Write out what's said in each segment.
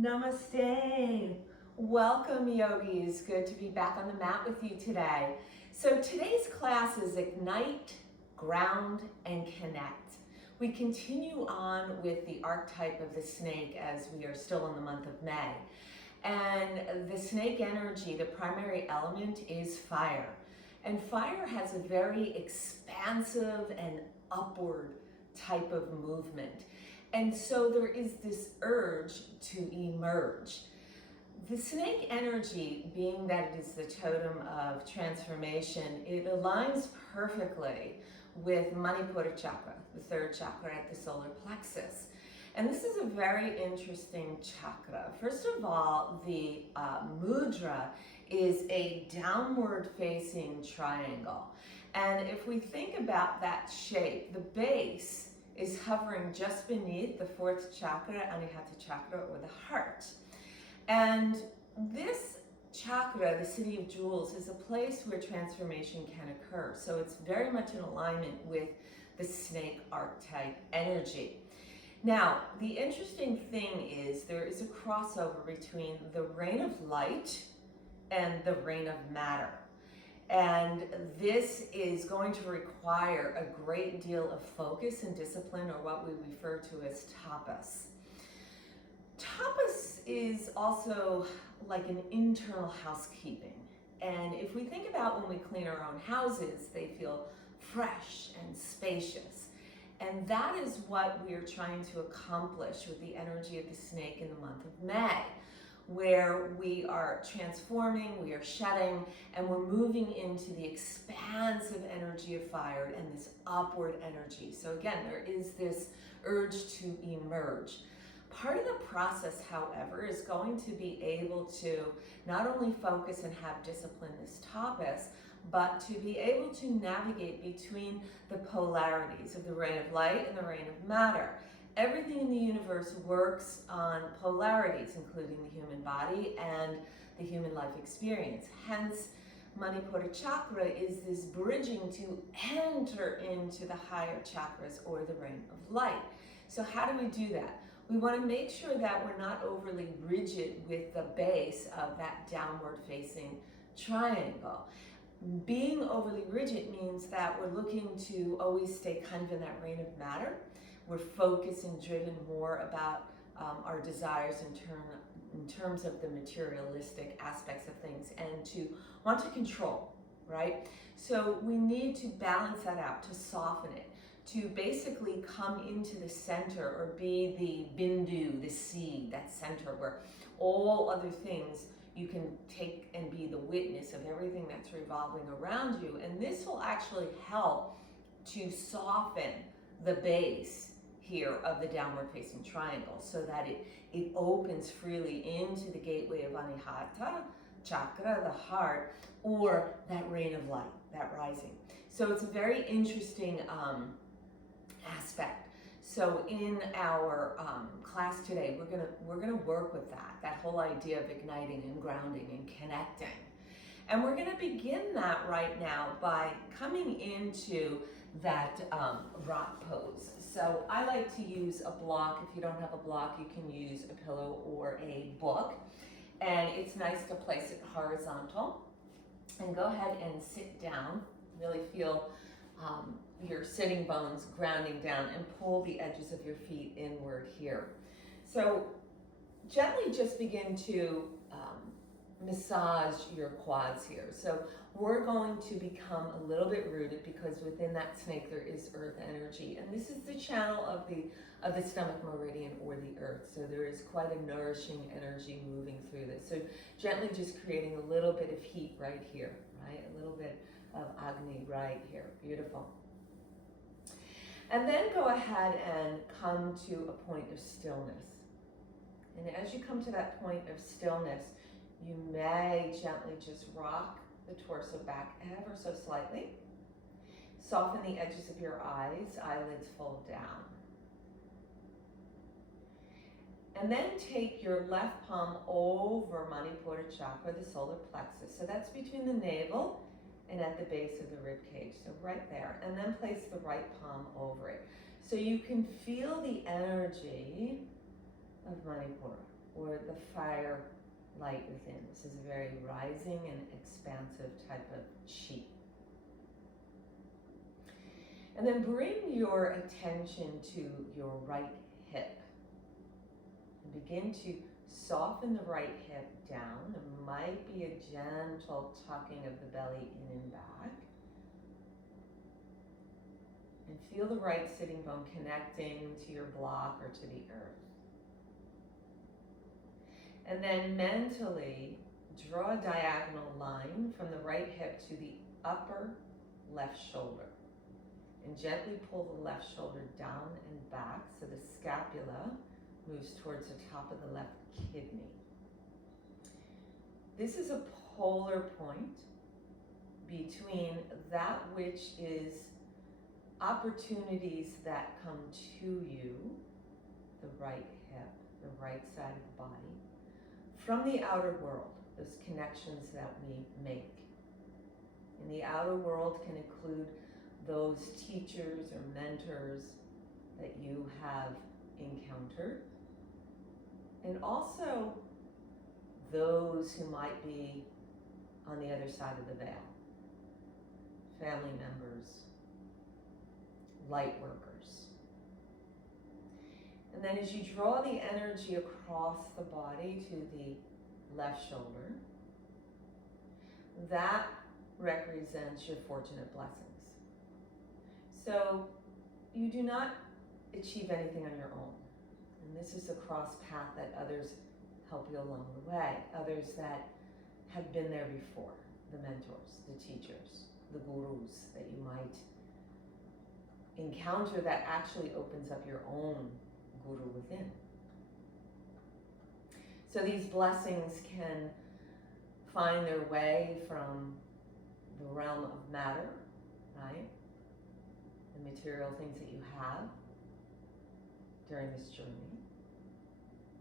Namaste. Welcome, yogis. Good to be back on the mat with you today. So today's class is Ignite, Ground, and Connect. We continue on with the archetype of the snake as we are still in the month of May. And the snake energy, the primary element is fire. And fire has a very expansive and upward type of movement. And so there is this urge to emerge. The snake energy, being that it is the totem of transformation, it aligns perfectly with Manipura chakra, the third chakra at the solar plexus. And this is a very interesting chakra. First of all, the mudra is a downward facing triangle. And if we think about that shape, the base is hovering just beneath the fourth chakra, Anahata chakra, or the heart. And this chakra, the city of jewels, is a place where transformation can occur. So it's very much in alignment with the snake archetype energy. Now, the interesting thing is there is a crossover between the reign of light and the reign of matter. And this is going to require a great deal of focus and discipline, or what we refer to as tapas. Tapas is also like an internal housekeeping. And if we think about when we clean our own houses, they feel fresh and spacious. And that is what we are trying to accomplish with the energy of the snake in the month of May, where we are transforming, we are shedding, and we're moving into the expansive energy of fire and this upward energy. So again, there is this urge to emerge. Part of the process, however, is going to be able to not only focus and have discipline this tapas, but to be able to navigate between the polarities of the reign of light and the reign of matter. Everything in the universe works on polarities, including the human body and the human life experience. Hence, Manipura chakra is this bridging to enter into the higher chakras, or the reign of light. So how do we do that? We want to make sure that we're not overly rigid with the base of that downward facing triangle. Being overly rigid means that we're looking to always stay kind of in that reign of matter. We're focused and driven more about our desires in terms of the materialistic aspects of things, and to want to control, right? So we need to balance that out, to soften it, to basically come into the center, or be the bindu, the seed, that center where all other things you can take and be the witness of everything that's revolving around you. And this will actually help to soften the base here of the downward facing triangle, so that it opens freely into the gateway of Anahata chakra, the heart, or that reign of light, that rising. So it's a very interesting aspect. So in our class today, we're gonna work with that whole idea of igniting and grounding and connecting. And we're gonna begin that right now by coming into that rock pose. So I like to use a block. If you don't have a block, you can use a pillow or a book. And it's nice to place it horizontal. And go ahead and sit down. Really feel your sitting bones grounding down, and pull the edges of your feet inward here. So gently just begin to massage your quads here. So we're going to become a little bit rooted, because within that snake there is earth energy, and this is the channel of the stomach meridian, or the earth. So there is quite a nourishing energy moving through this. So gently just creating a little bit of heat right here, right? A little bit of Agni right here. Beautiful. And then go ahead and come to a point of stillness. And as you come to that point of stillness, you may gently just rock the torso back ever so slightly. Soften the edges of your eyes, eyelids fold down. And then take your left palm over Manipura chakra, the solar plexus. So that's between the navel and at the base of the rib cage, so right there. And then place the right palm over it. So you can feel the energy of Manipura. or the fire light within. This is a very rising and expansive type of chi. And then bring your attention to your right hip. And begin to soften the right hip down. There might be a gentle tucking of the belly in and back. And feel the right sitting bone connecting to your block or to the earth. And then mentally draw a diagonal line from the right hip to the upper left shoulder. And gently pull the left shoulder down and back so the scapula moves towards the top of the left kidney. This is a polar point between that which is opportunities that come to you, the right hip, the right side of the body, from the outer world, those connections that we make. And the outer world can include those teachers or mentors that you have encountered, and also those who might be on the other side of the veil, family members, light workers. And then as you draw the energy across the body to the left shoulder, that represents your fortunate blessings. So you do not achieve anything on your own. And this is a cross path that others help you along the way. Others that have been there before, the mentors, the teachers, the gurus that you might encounter that actually opens up your own guru within. So these blessings can find their way from the realm of matter, right? The material things that you have during this journey.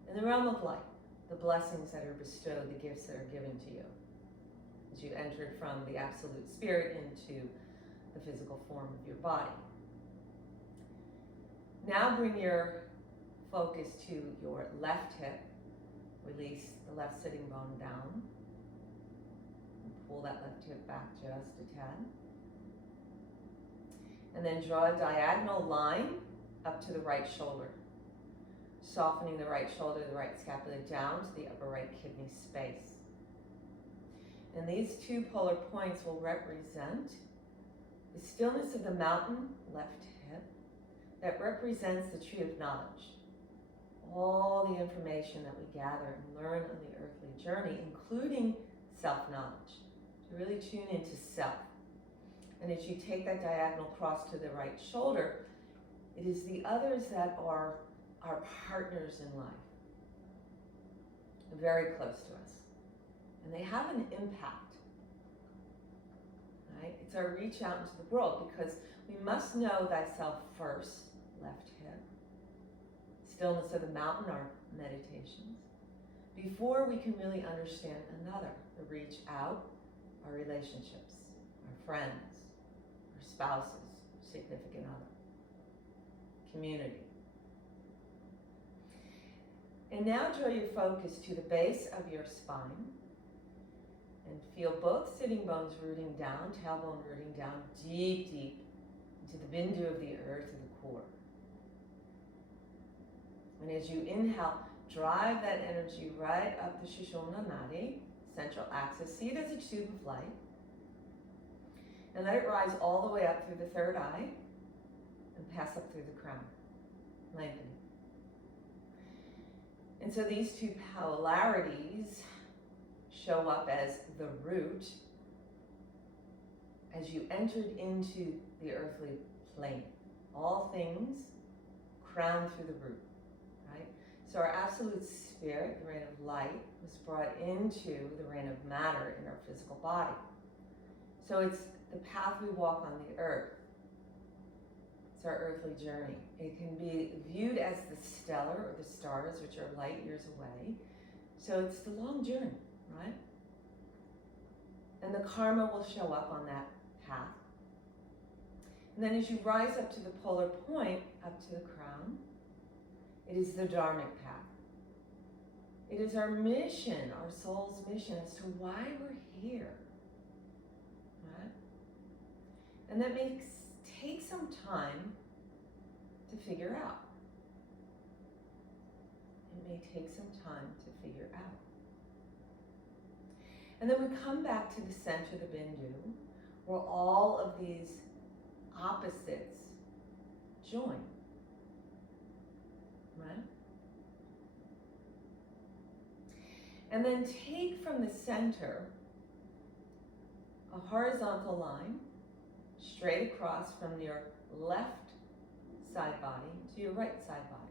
In the realm of light, the blessings that are bestowed, the gifts that are given to you as you entered from the absolute spirit into the physical form of your body. Now bring your focus to your left hip. Release the left sitting bone down. And pull that left hip back just a tad. And then draw a diagonal line up to the right shoulder. Softening the right shoulder, the right scapula down to the upper right kidney space. And these two polar points will represent the stillness of the mountain, left hip, that represents the tree of knowledge. All the information that we gather and learn on the earthly journey, including self-knowledge, to really tune into self. And as you take that diagonal cross to the right shoulder, it is the others that are our partners in life, very close to us. And they have an impact, right? It's our reach out into the world, because we must know thyself first, left hip. Stillness of the mountain, our meditations, before we can really understand another, the reach out, our relationships, our friends, our spouses, significant other, community. And now draw your focus to the base of your spine and feel both sitting bones rooting down, tailbone rooting down deep, deep into the bindu of the earth of the core. And as you inhale, drive that energy right up the Sushumna Nadi, central axis. See it as a tube of light. And let it rise all the way up through the third eye and pass up through the crown, lengthening. And so these two polarities show up as the root as you entered into the earthly plane. All things crowned through the root, right? So our absolute spirit, the reign of light, was brought into the reign of matter in our physical body. So it's the path we walk on the earth. It's our earthly journey. It can be viewed as the stellar or the stars, which are light years away. So it's the long journey, right? And the karma will show up on that path. And then as you rise up to the polar point, up to the crown, it is the dharmic path. It is our mission, our soul's mission as to why we're here. Right? And that take some time to figure out. It may take some time to figure out. And then we come back to the center, the Bindu, where all of these opposites join. Right? And then take from the center a horizontal line straight across from your left side body to your right side body.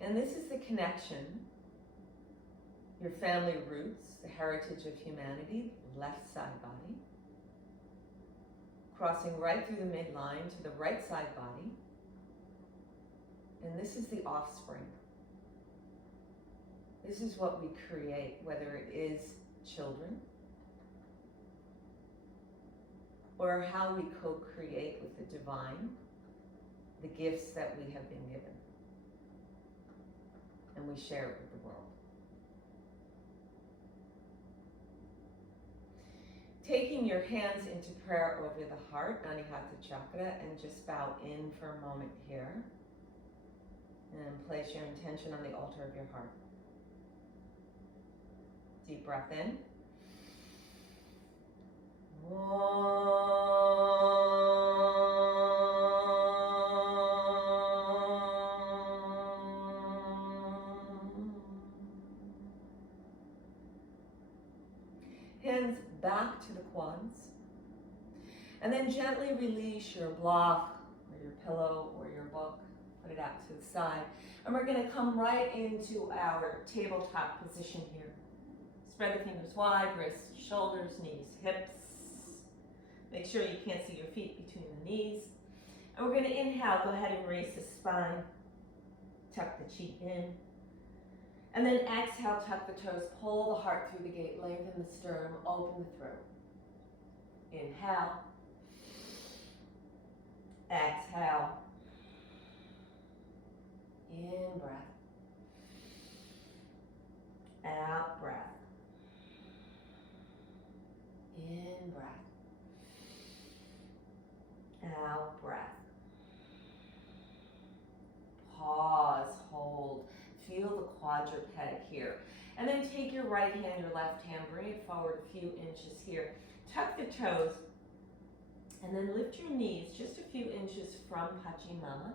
And this is the connection, your family roots, the heritage of humanity, left side body, crossing right through the midline to the right side body. And this is the offspring. This is what we create, whether it is children or how we co-create with the divine, the gifts that we have been given. And we share it with the world. Taking your hands into prayer over the heart, Anahata Chakra, and just bow in for a moment here. And place your intention on the altar of your heart. Deep breath in. Hands back to the quads. And then gently release your block or your pillow or your book. Put it out to the side. And we're going to come right into our tabletop position here. Spread the fingers wide, wrists, shoulders, knees, hips. Make sure you can't see your feet between the knees. And we're going to inhale, go ahead and raise the spine. Tuck the cheek in. And then exhale, tuck the toes, pull the heart through the gate, lengthen the sternum, open the throat. Inhale. Exhale. In breath. Out breath. In breath. Out breath. Pause, hold. Feel the quadruped here. And then take your right hand, your left hand, bring it forward a few inches here. Tuck the toes, and then lift your knees just a few inches from Pachimama.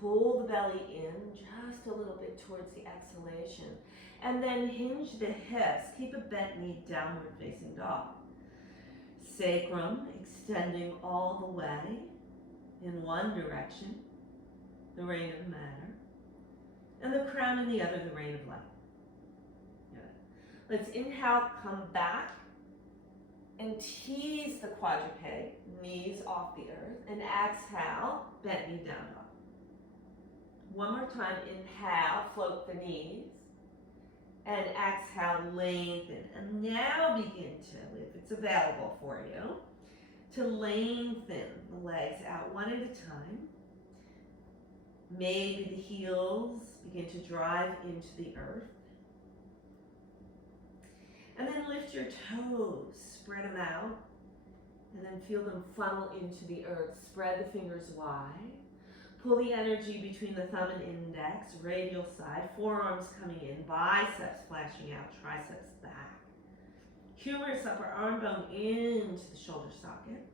Pull the belly in just a little bit towards the exhalation. And then hinge the hips. Keep a bent knee, downward facing dog. Sacrum extending all the way in one direction, the reign of matter. And the crown in the other, the reign of light. Good. Let's inhale, come back, and tease the quadruped, knees off the earth. And exhale, bent knee down dog. One more time, inhale, float the knees. And exhale, lengthen. And now begin to, if it's available for you, to lengthen the legs out one at a time. Maybe the heels begin to drive into the earth. And then lift your toes, spread them out, and then feel them funnel into the earth. Spread the fingers wide. Pull the energy between the thumb and index, radial side, forearms coming in, biceps flashing out, triceps back. Humerus upper arm bone into the shoulder socket.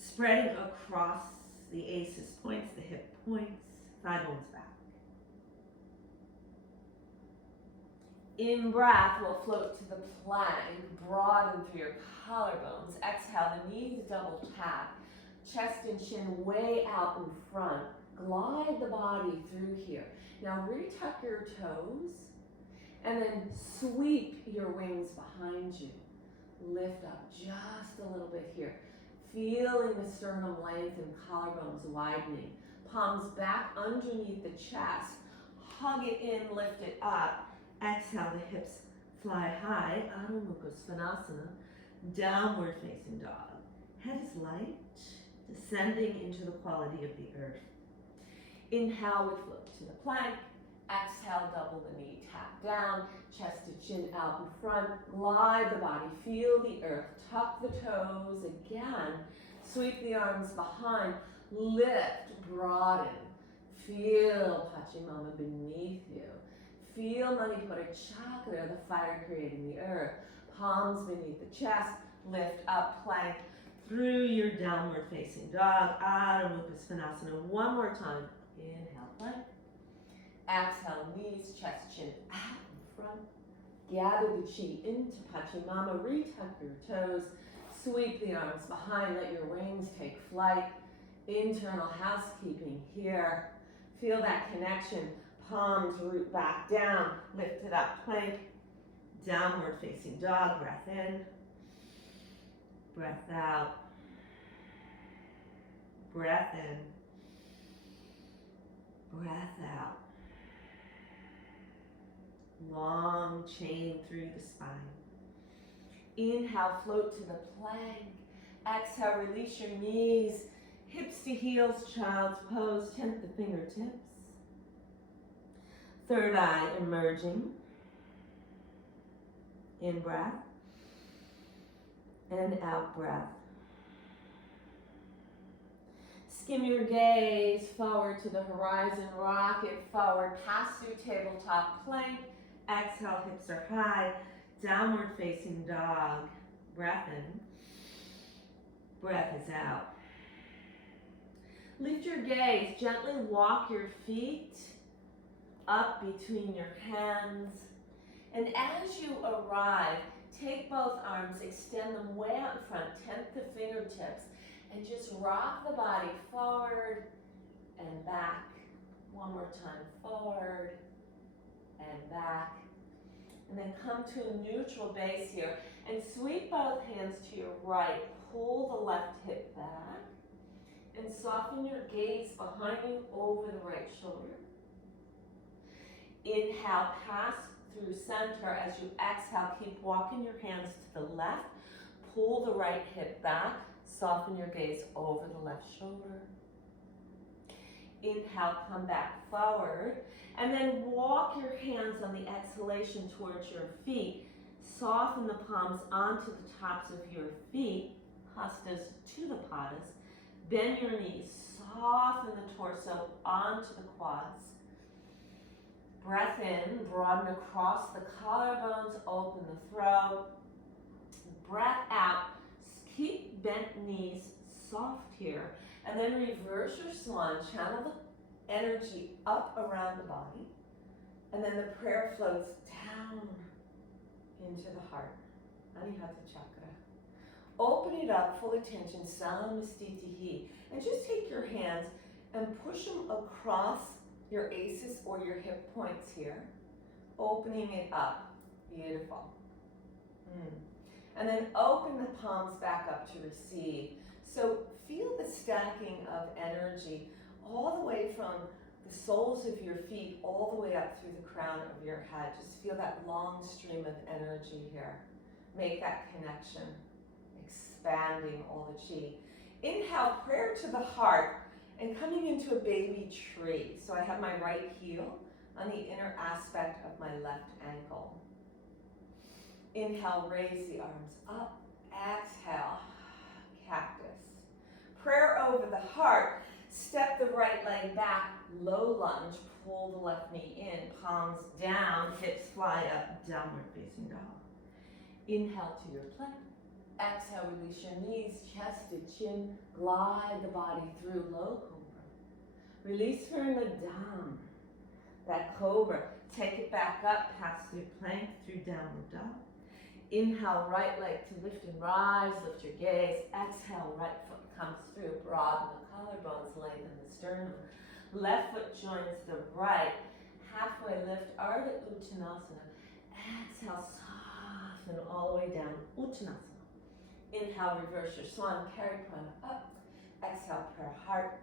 Spreading across the aces points, the hip points, thigh bones back. In breath, we'll float to the plank, broaden through your collarbones. Exhale, the knees double tap. Chest and chin way out in front. Glide the body through here. Now retuck your toes and then sweep your wings behind you. Lift up just a little bit here. Feeling the sternum lengthen, collarbones widening. Palms back underneath the chest. Hug it in, lift it up. Exhale, the hips fly high. Adho Mukha Svanasana. Downward facing dog. Head is light, descending into the quality of the earth. Inhale, we float to the plank. Exhale, double the knee, tap down, chest to chin out in front. Glide the body, feel the earth. Tuck the toes again. Sweep the arms behind. Lift, broaden. Feel Pachamama beneath you. Feel Manipura Chakra, the fire creating the earth. Palms beneath the chest. Lift up, plank through your downward facing dog. Adho Mukha Svanasana. One more time. Inhale, plank. Exhale, knees, chest, chin out in front. Gather the chi into Pachamama. Retuck your toes. Sweep the arms behind. Let your wings take flight. Internal housekeeping here. Feel that connection. Palms root back down. Lift it up, plank. Downward facing dog. Breath in. Breath out. Breath in. Breath out. Long chain through the spine. Inhale, float to the plank. Exhale, release your knees. Hips to heels, child's pose. Tent the fingertips. Third eye emerging. In breath. And out breath. Skim your gaze forward to the horizon. Rock it forward. Pass through tabletop plank. Exhale, hips are high. Downward facing dog. Breath in. Breath is out. Lift your gaze. Gently walk your feet up between your hands. And as you arrive, take both arms, extend them way out in front, tent the fingertips, and just rock the body forward and back. One more time, forward and back. And then come to a neutral base here and sweep both hands to your right. Pull the left hip back and soften your gaze behind you over the right shoulder. Inhale, pass through center. As you exhale, keep walking your hands to the left. Pull the right hip back. Soften your gaze over the left shoulder. Inhale, come back forward. And then walk your hands on the exhalation towards your feet. Soften the palms onto the tops of your feet. Hastas to the padas. Bend your knees. Soften the torso onto the quads. Breath in, broaden across the collarbones, open the throat. Breath out, keep bent knees soft here. And then reverse your swan, channel the energy up around the body. And then the prayer flows down into the heart, Anahata Chakra. Open it up, full attention, Salamastitihi. And just take your hands and push them across your aces or your hip points here, opening it up. Beautiful. And then open the palms back up to receive. So feel the stacking of energy all the way from the soles of your feet all the way up through the crown of your head. Just feel that long stream of energy here. Make that connection, expanding all the chi. Inhale, prayer to the heart. And coming into a baby tree. So I have my right heel on the inner aspect of my left ankle. Inhale, raise the arms up. Exhale, cactus. Prayer over the heart. Step the right leg back, low lunge. Pull the left knee in, palms down, hips fly up, downward facing dog. Inhale to your plank. Exhale, release your knees, chest to chin, glide the body through low cobra. Release for Nadam, that cobra. Take it back up, pass through plank, through downward dog. Inhale, right leg to lift and rise, lift your gaze. Exhale, right foot comes through, broaden the collarbones, lengthen the sternum. Left foot joins the right. Halfway lift, Ardha Uttanasana. Exhale, soften all the way down, Uttanasana. Inhale, reverse your swan, carry prana up. Exhale, prayer heart.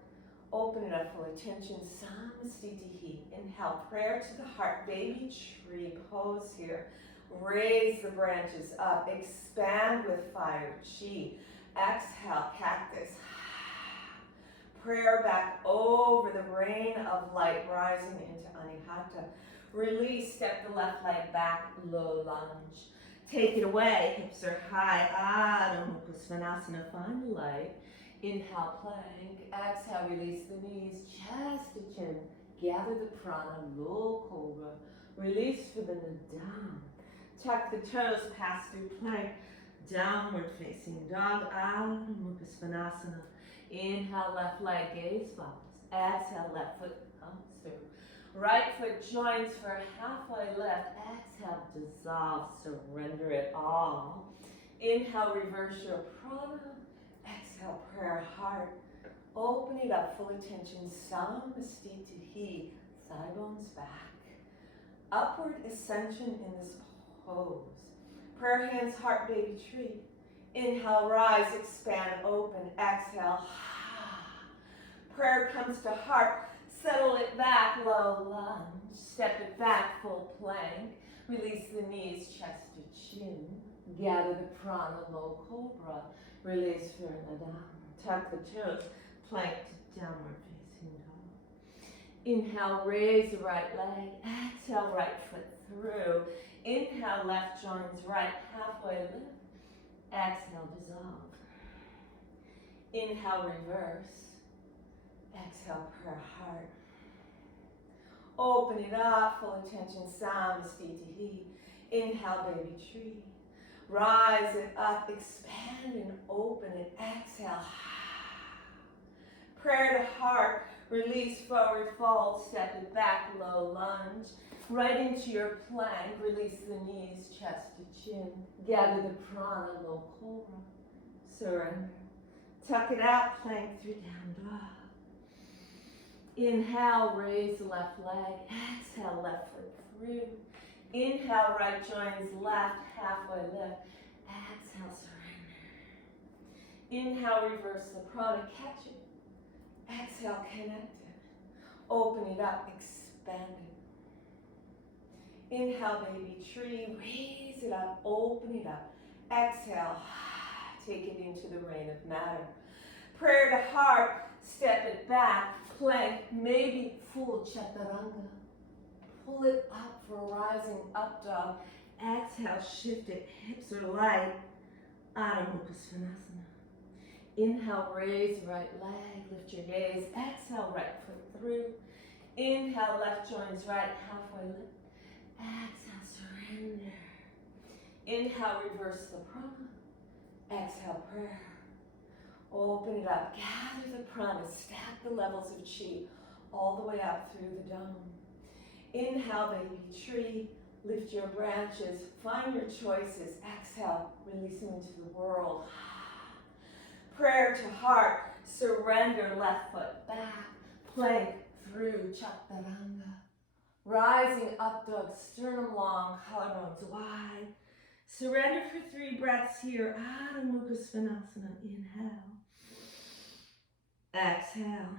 Open it up, full attention, Samastitihi. Inhale, prayer to the heart, baby tree pose here. Raise the branches up, expand with fire, chi. Exhale, cactus. prayer back over the rain of light, rising into Anihata. Release, step the left leg back, low lunge. Take it away, hips are high, Adho Mukha Svanasana, find the light. Inhale, plank, exhale, release the knees, chest to chin. Gather the prana, low cobra. Release for the down. Tuck the toes, pass through plank. Downward facing dog, Adho Mukha Svanasana. Inhale, left leg, gaze follows. Exhale, left foot comes through. Right foot joins for halfway lift. Exhale, dissolve, surrender it all. Inhale, reverse your prana. Exhale, prayer heart. Open it up, full attention. Samastitihi, thigh bones back. Upward ascension in this pose. Prayer hands, heart, baby tree. Inhale, rise, expand, open. Exhale, prayer comes to heart. Settle it back, low lunge. Step it back, full plank. Release the knees, chest to chin. Gather the prana, low cobra. Release for Nadama. Tuck the toes, plank to downward facing dog. Inhale, raise the right leg. Exhale, right foot through. Inhale, left joins right, halfway lift. Exhale, dissolve. Inhale, reverse. Exhale, prayer heart. Open it up, full attention, Samastitihi. Inhale, baby tree. Rise it up, expand and open it. Exhale. Prayer to heart. Release, forward fold, step it back, low lunge. Right into your plank. Release the knees, chest to chin. Gather the prana, low cobra. Surrender. Tuck it out, plank through down dog. Inhale, raise the left leg. Exhale, left foot through. Inhale, right joins left, halfway lift. Exhale, surrender. Inhale, reverse the prana, catch it. Exhale, connect it. Open it up, expand it. Inhale, baby tree, raise it up, open it up. Exhale, take it into the rain of matter. Prayer to heart, step it back, plank, maybe full chaturanga. Pull it up for rising up dog. Exhale, shift it, hips are light. Adho Mukha Svanasana. Inhale, raise right leg, lift your gaze. Exhale, right foot through. Inhale, left joins right, halfway lift. Exhale, surrender. Inhale, reverse the prana. Exhale, prayer. Open it up, gather the prana, stack the levels of chi all the way up through the dome. Inhale, baby tree, lift your branches, find your choices. Exhale, release them into the world. Prayer to heart, surrender, left foot back, plank through chaturanga. Rising up dog, sternum long, collarbones wide. Surrender for 3 breaths here. Adho Mukha Svanasana. Inhale. Exhale.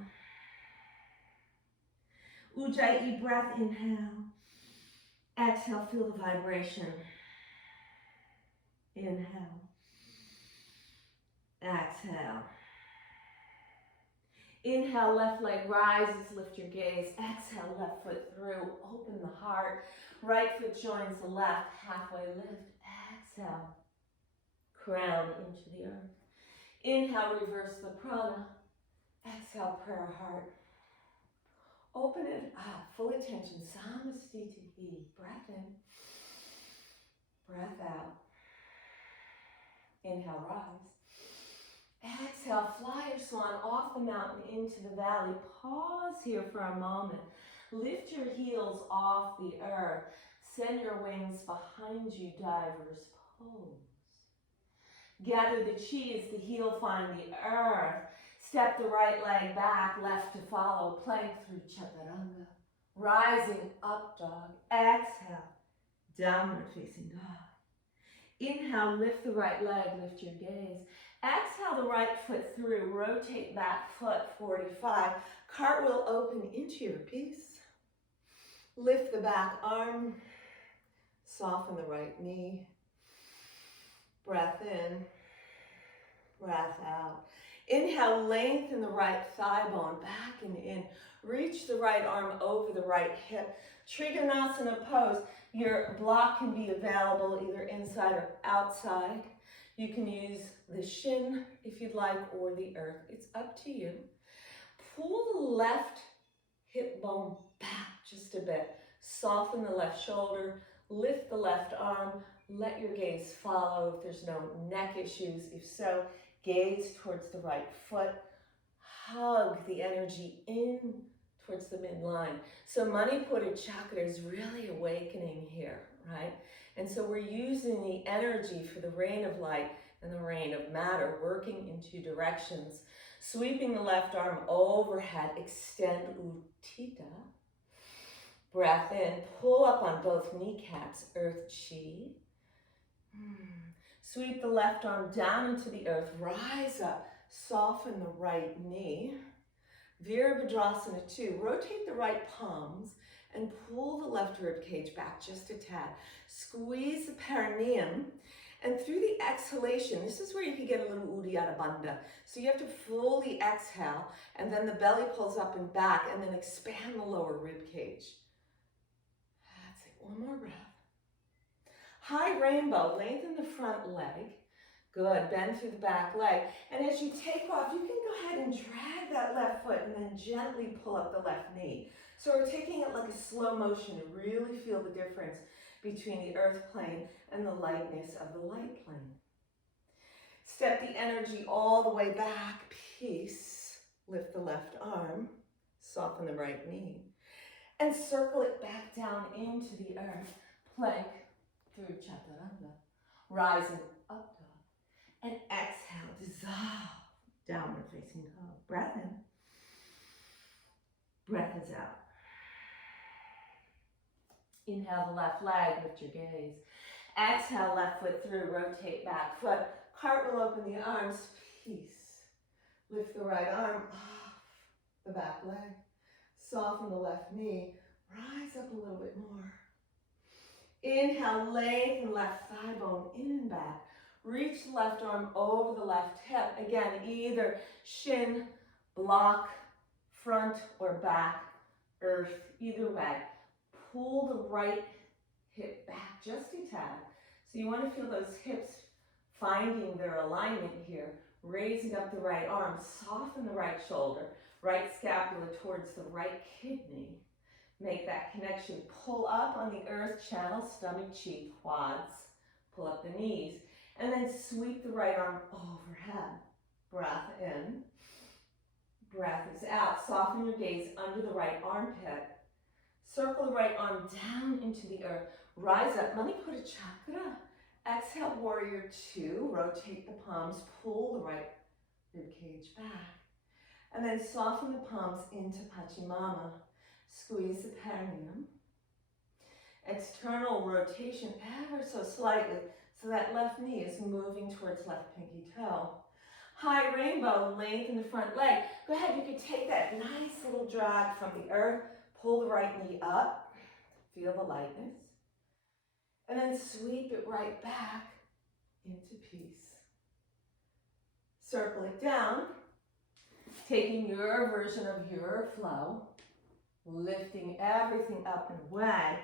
Ujjayi breath. Inhale. Exhale. Feel the vibration. Inhale. Exhale. Inhale, left leg rises, lift your gaze. Exhale, left foot through, open the heart. Right foot joins the left, halfway lift. Exhale, crown into the earth. Inhale, reverse the prana. Exhale, prayer heart. Open it up, full attention. Samastitihi. Breath in, breath out. Inhale, rise. Exhale, fly your swan off the mountain into the valley. Pause here for a moment. Lift your heels off the earth. Send your wings behind you, diver's pose. Gather the chi as the heel find the earth. Step the right leg back, left to follow. Plank through chaturanga. Rising up dog. Exhale, downward facing dog. Inhale, lift the right leg, lift your gaze. Exhale the right foot through, rotate back foot 45. Cartwheel open into your peace. Lift the back arm, soften the right knee. Breath in, breath out. Inhale, lengthen the right thigh bone back and in. Reach the right arm over the right hip. Trikonasana pose. Your block can be available either inside or outside. You can use the shin if you'd like, or the earth. It's up to you. Pull the left hip bone back just a bit. Soften the left shoulder. Lift the left arm. Let your gaze follow if there's no neck issues. If so, gaze towards the right foot. Hug the energy in towards the midline. So Manipura chakra is really awakening here, right? And so we're using the energy for the rain of light and the rain of matter, working in two directions. Sweeping the left arm overhead, extend Utthita. Breath in, pull up on both kneecaps, earth chi. Sweep the left arm down into the earth, rise up, soften the right knee. Virabhadrasana 2, rotate the right palms and pull the left rib cage back just a tad. Squeeze the perineum, and through the exhalation, this is where you can get a little Uddiyana Bandha. So you have to fully exhale, and then the belly pulls up and back, and then expand the lower rib cage. That's it, one more breath. High rainbow, lengthen the front leg. Good, bend through the back leg. And as you take off, you can go ahead and drag that left foot and then gently pull up the left knee. So we're taking it like a slow motion to really feel the difference between the earth plane and the lightness of the light plane. Step the energy all the way back, peace. Lift the left arm, soften the right knee, and circle it back down into the earth. Plank through Chaturanga, rising up dog, and exhale, dissolve, downward facing dog. Breath in, breath is out. Inhale the left leg, lift your gaze. Exhale, left foot through, rotate back foot. Cartwheel, open the arms, peace. Lift the right arm off the back leg. Soften the left knee, rise up a little bit more. Inhale, lengthen left thigh bone in and back. Reach the left arm over the left hip. Again, either shin, block, front or back, earth, either way. Pull the right hip back just a tad. So you want to feel those hips finding their alignment here. Raising up the right arm, soften the right shoulder, right scapula towards the right kidney. Make that connection. Pull up on the earth channel, stomach, cheek, quads. Pull up the knees. And then sweep the right arm overhead. Breath in. Breath is out. Soften your gaze under the right armpit. Circle the right arm down into the earth. Rise up. Manipura chakra. Exhale, warrior 2. Rotate the palms. Pull the right rib cage back. And then soften the palms into Pachimama. Squeeze the perineum. External rotation ever so slightly so that left knee is moving towards left pinky toe. High rainbow, lengthen the front leg. Go ahead, you can take that nice little drag from the earth. Pull the right knee up. Feel the lightness. And then sweep it right back into peace. Circle it down. Taking your version of your flow. Lifting everything up and away,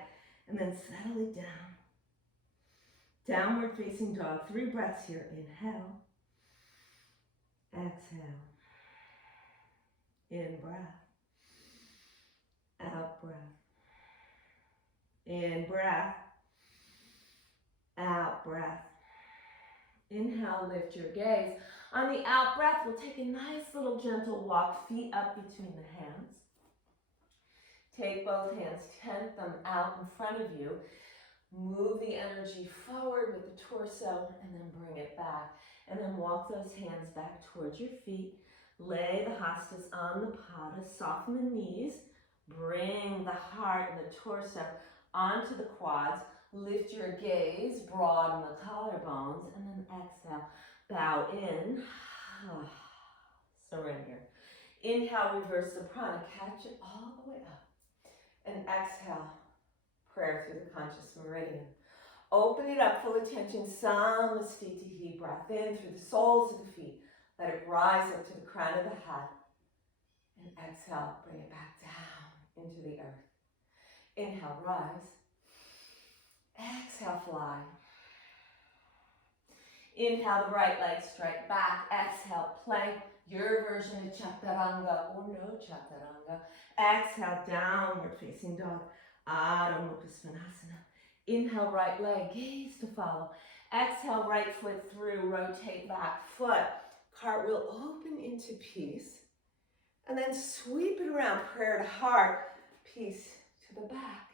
and then settle it down. Downward facing dog, 3 breaths here. Inhale, exhale, in breath, out breath, in breath, out breath. Inhale, lift your gaze. On the out breath, we'll take a nice little gentle walk, feet up between the hands. Take both hands, tent them out in front of you. Move the energy forward with the torso and then bring it back. And then walk those hands back towards your feet. Lay the hastas on the pada. Soften the knees. Bring the heart and the torso onto the quads. Lift your gaze, broaden the collarbones, and then exhale. Bow in. Surrender. Inhale, reverse the prana. Catch it all the way up. And exhale, prayer through the conscious meridian. Open it up, full attention, samastitihi, breath in through the soles of the feet. Let it rise up to the crown of the head. And exhale, bring it back down into the earth. Inhale, rise. Exhale, fly. Inhale, the right leg straight back. Exhale, plank. Your version of Chaturanga or no Chaturanga. Exhale, downward facing dog. Adho Mukha Svanasana. Inhale, right leg, gaze to follow. Exhale, right foot through, rotate back foot. Cartwheel open into peace. And then sweep it around, prayer to heart. Peace to the back.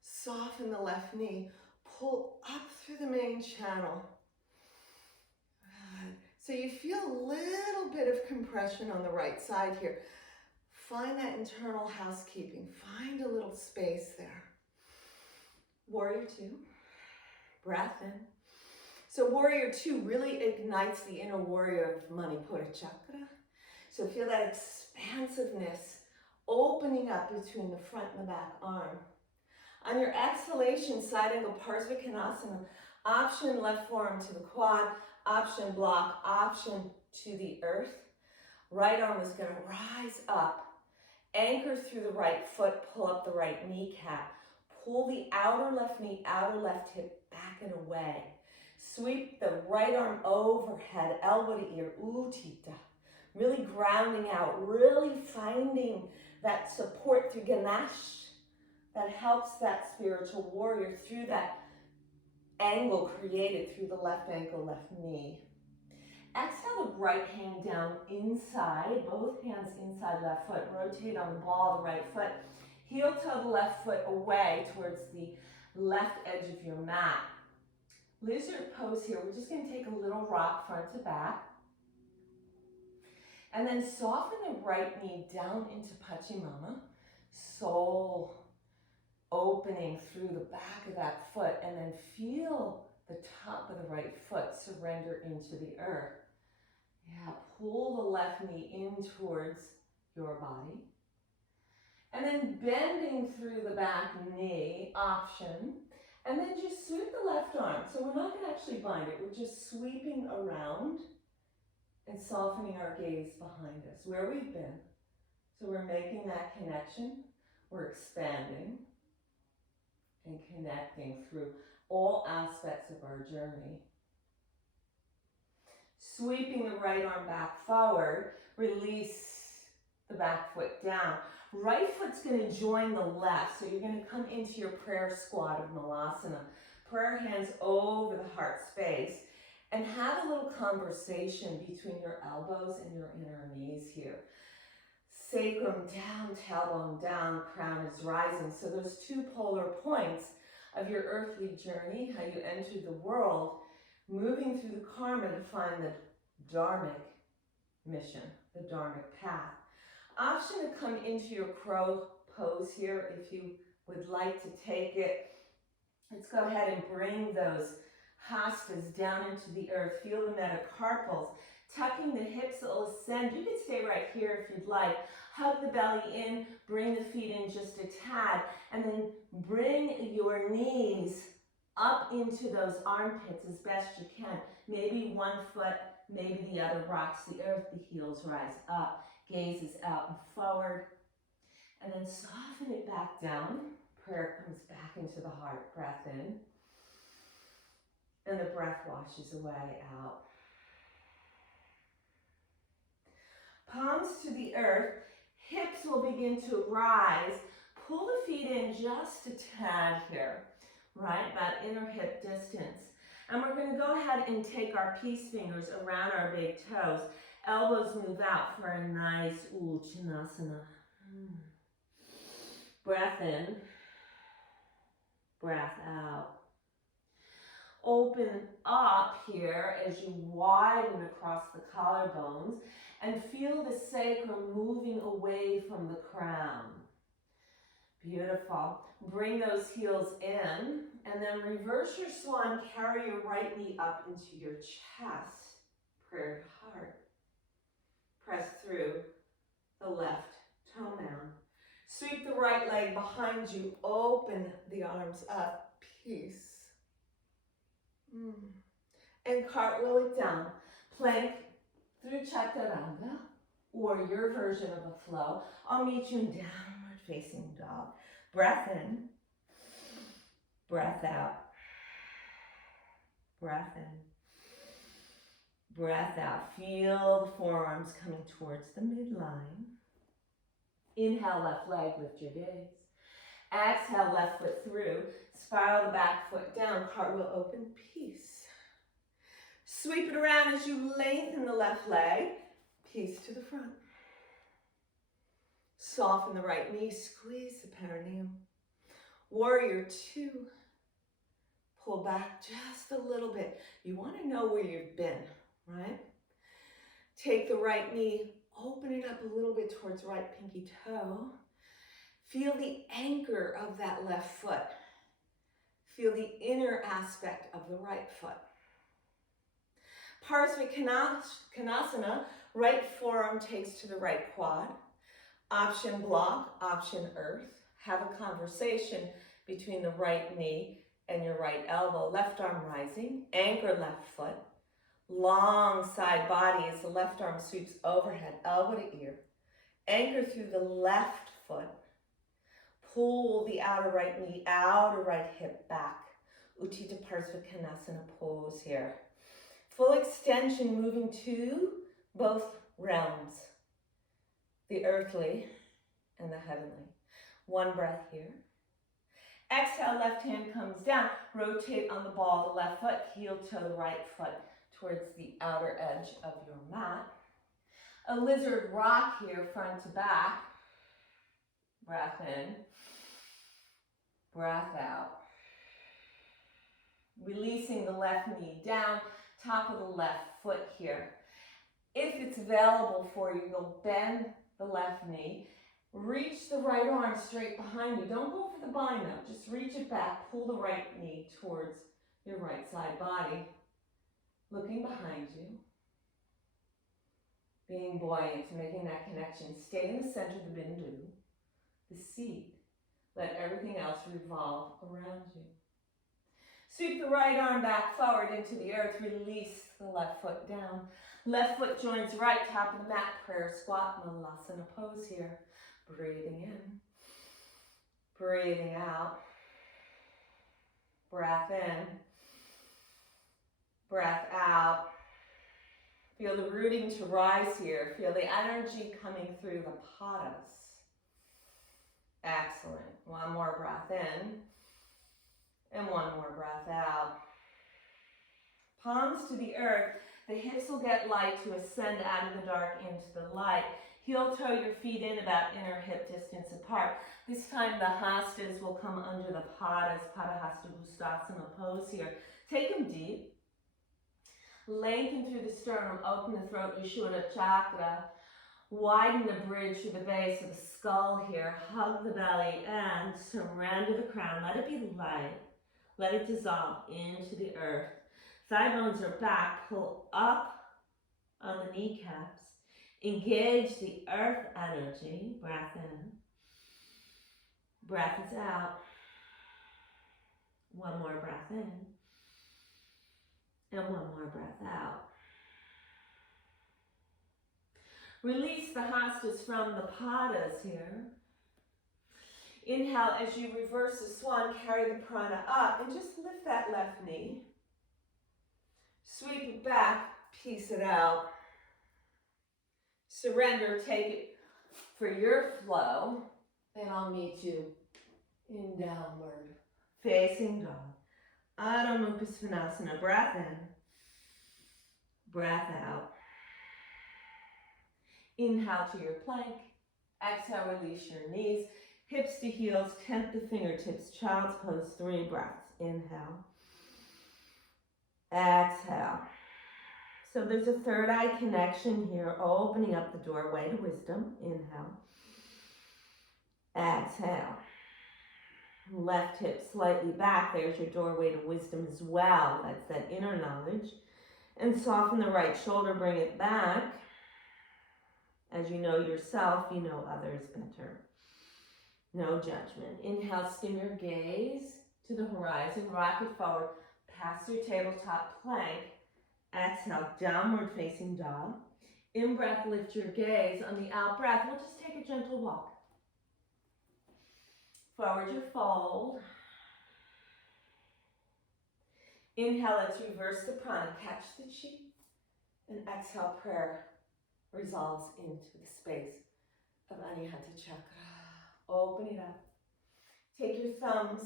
Soften the left knee. Pull up through the main channel. Good. So you feel a little bit of compression on the right side here. Find that internal housekeeping. Find a little space there. Warrior two. Breath in. So Warrior two really ignites the inner warrior of Manipura chakra. So feel that expansiveness opening up between the front and the back arm. On your exhalation, side angle Parsvakonasana, option left forearm to the quad, option block, option to the earth. Right arm is going to rise up, anchor through the right foot, pull up the right kneecap. Pull the outer left knee, outer left hip back and away. Sweep the right arm overhead, elbow to ear, Utthita. Really grounding out, really finding that support through Ganesh that helps that spiritual warrior through that angle created through the left ankle, left knee. Exhale the right hand down inside, both hands inside left foot. Rotate on the ball of the right foot. Heel toe the left foot away towards the left edge of your mat. Lizard pose here. We're just going to take a little rock front to back. And then soften the right knee down into Pachimama. Sole opening through the back of that foot, and then feel the top of the right foot surrender into the earth. Yeah, pull the left knee in towards your body. And then bending through the back knee, option. And then just sweep the left arm. So we're not going to actually bind it. We're just sweeping around and softening our gaze behind us, where we've been. So we're making that connection. We're expanding and connecting through all aspects of our journey. Sweeping the right arm back forward, release the back foot down. Right foot's going to join the left, so you're going to come into your prayer squat of Malasana. Prayer hands over the heart space, and have a little conversation between your elbows and your inner knees here. Sacrum down, tailbone down, crown is rising. So those two polar points of your earthly journey, how you entered the world, moving through the karma to find the dharmic mission, the dharmic path. Option to come into your crow pose here if you would like to take it. Let's go ahead and bring those hastas down into the earth. Feel the metacarpals. Tucking the hips, will ascend. You can stay right here if you'd like. Hug the belly in, bring the feet in just a tad, and then bring your knees up into those armpits as best you can. Maybe one foot, maybe the other rocks the earth, the heels rise up, gaze is out and forward, and then soften it back down. Prayer comes back into the heart, breath in, and the breath washes away out. Palms to the earth, hips will begin to rise. Pull the feet in just a tad here, right? That inner hip distance. And we're going to go ahead and take our peace fingers around our big toes. Elbows move out for a nice Uttanasana. Breath in, breath out. Open up here as you widen across the collarbones and feel the sacrum moving away from the crown. Beautiful. Bring those heels in and then reverse your swan. Carry your right knee up into your chest. Prayer to heart. Press through the left toenail. Sweep the right leg behind you. Open the arms up. Peace. And cartwheel it down. Plank, through Chaturanga, or your version of a flow. I'll meet you in downward facing dog. Breath in, breath out, breath in, breath out. Feel the forearms coming towards the midline. Inhale, left leg, lift your gaze. Exhale, left foot through. Spiral the back foot down, cartwheel open, peace. Sweep it around as you lengthen the left leg, peace to the front. Soften the right knee, squeeze the perineum. Warrior two. Pull back just a little bit. You want to know where you've been, right? Take the right knee, open it up a little bit towards right pinky toe. Feel the anchor of that left foot. Feel the inner aspect of the right foot. Parsvakonasana, right forearm takes to the right quad. Option block, option earth. Have a conversation between the right knee and your right elbow. Left arm rising, anchor left foot. Long side body as the left arm sweeps overhead, elbow to ear. Anchor through the left foot. Pull the outer right knee, outer right hip back. Utthita Parsvakonasana pose here. Full extension, moving to both realms, the earthly and the heavenly. One breath here. Exhale, left hand comes down. Rotate on the ball, the left foot, heel toe the right foot towards the outer edge of your mat. A lizard rock here, front to back. Breath in, breath out. Releasing the left knee down, top of the left foot here. If it's available for you, you'll bend the left knee. Reach the right arm straight behind you. Don't go for the bind up. Just reach it back. Pull the right knee towards your right side body. Looking behind you. Being buoyant, making that connection. Stay in the center of the bindu, the seat. Let everything else revolve around you. Sweep the right arm back forward into the earth. Release the left foot down. Left foot joins right, top of the mat. Prayer squat, Malasana pose here. Breathing in. Breathing out. Breath in. Breath out. Feel the rooting to rise here. Feel the energy coming through the padas. Excellent. One more breath in. And one more breath out. Palms to the earth. The hips will get light to ascend out of the dark into the light. Heel toe your feet in about inner hip distance apart. This time the hastas will come under the padas, Padahasta Bhustasana pose here. Take them deep. Lengthen through the sternum, open the throat, Vishuddha chakra. Widen the bridge through the base of the skull here. Hug the belly and surrender the crown. Let it be light. Let it dissolve into the earth. Thigh bones are back. Pull up on the kneecaps. Engage the earth energy. Breath in. Breath is out. One more breath in. And one more breath out. Release the hastas from the padas here. Inhale as you reverse the swan, carry the prana up and just lift that left knee. Sweep it back, piece it out. Surrender, take it for your flow. And I'll meet you in downward facing dog. Adho Mukha Svanasana. Breath in, breath out. Inhale to your plank. Exhale, release your knees. Hips to heels, tempt the fingertips. Child's pose, 3 breaths. Inhale. Exhale. So there's a third eye connection here, opening up the doorway to wisdom. Inhale. Exhale. Left hip slightly back. There's your doorway to wisdom as well. That's that inner knowledge. And soften the right shoulder, bring it back. As you know yourself, you know others better. No judgment. Inhale, stim your gaze to the horizon. Rock it forward. Pass your tabletop plank. Exhale, downward facing dog. In breath, lift your gaze. On the out breath, we'll just take a gentle walk. Forward your fold. Inhale, let's reverse the prana. Catch the chi. And exhale, prayer resolves into the space of Anahata Chakra. Open it up. Take your thumbs,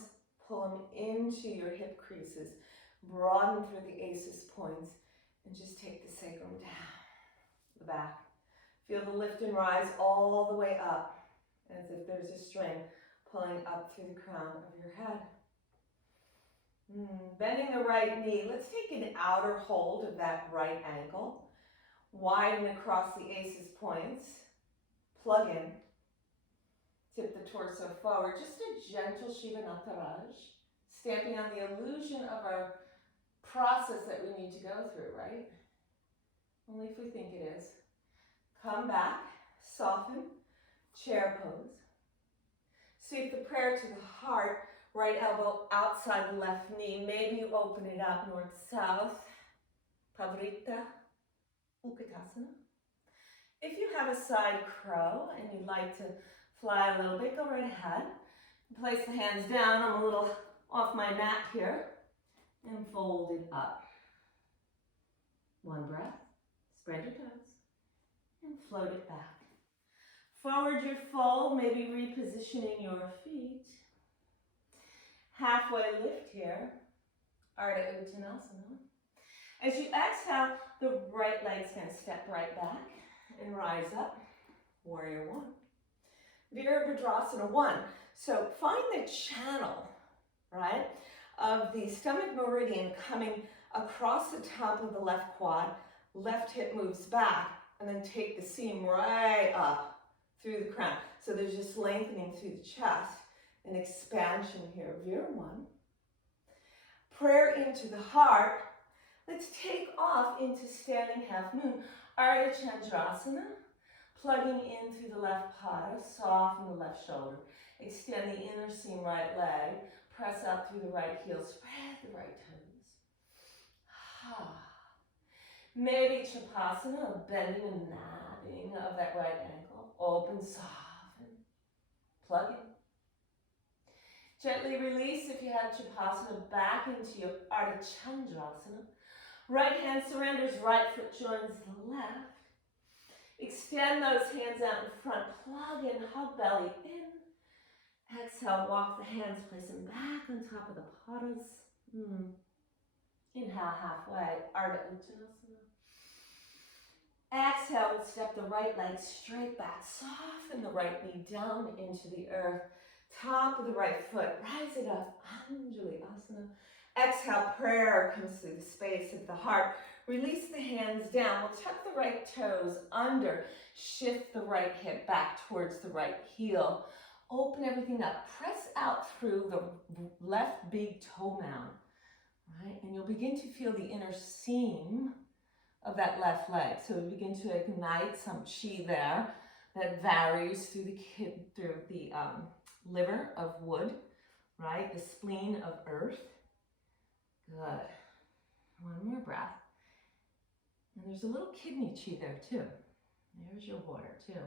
pull them into your hip creases. Broaden through the aces points. And just take the sacrum down, the back. Feel the lift and rise all the way up, as if there's a string pulling up through the crown of your head. Bending the right knee, let's take an outer hold of that right ankle. Widen across the aces points. Plug in. Tip the torso forward. Just a gentle Shiva Nataraj. Stamping on the illusion of our process that we need to go through, right? Only if we think it is. Come back. Soften. Chair pose. Sweep the prayer to the heart. Right elbow outside the left knee. Maybe you open it up north-south. Pavrita. Utkatasana. If you have a side crow and you'd like to fly a little bit, go right ahead. Place the hands down. I'm a little off my mat here. And fold it up. One breath. Spread your toes. And float it back. Forward your fold, maybe repositioning your feet. Halfway lift here, Ardha Uttanasana. As you exhale, the right leg's going to step right back and rise up. Warrior one. Virabhadrasana 1. So find the channel, right, of the stomach meridian coming across the top of the left quad. Left hip moves back, and then take the seam right up through the crown. So there's just lengthening through the chest. An expansion here, Vir 1. Prayer into the heart. Let's take off into standing half moon. Ardha Chandrasana. Plugging in through the left pada, soften the left shoulder. Extend the inner seam right leg. Press out through the right heel. Spread the right toes. Maybe Chapasana, bending and napping of that right ankle. Open, soften. Plug in. Gently release if you have Chapasana back into your Ardha Chandrasana. Right hand surrenders, right foot joins the left. Extend those hands out in front, plug in, hug belly in. Exhale, walk the hands, place them back on top of the padas. Inhale halfway, Ardha Uttanasana. Exhale, we'll step the right leg straight back, soften the right knee down into the earth. Top of the right foot, rise it up, Anjali Asana. Exhale, prayer comes through the space of the heart. Release the hands down. We'll tuck the right toes under. Shift the right hip back towards the right heel. Open everything up. Press out through the left big toe mound. Right? And you'll begin to feel the inner seam of that left leg. So we begin to ignite some chi there that varies through the liver of wood, right? The spleen of earth. Good. One more breath. And there's a little kidney chi there too. There's your water too.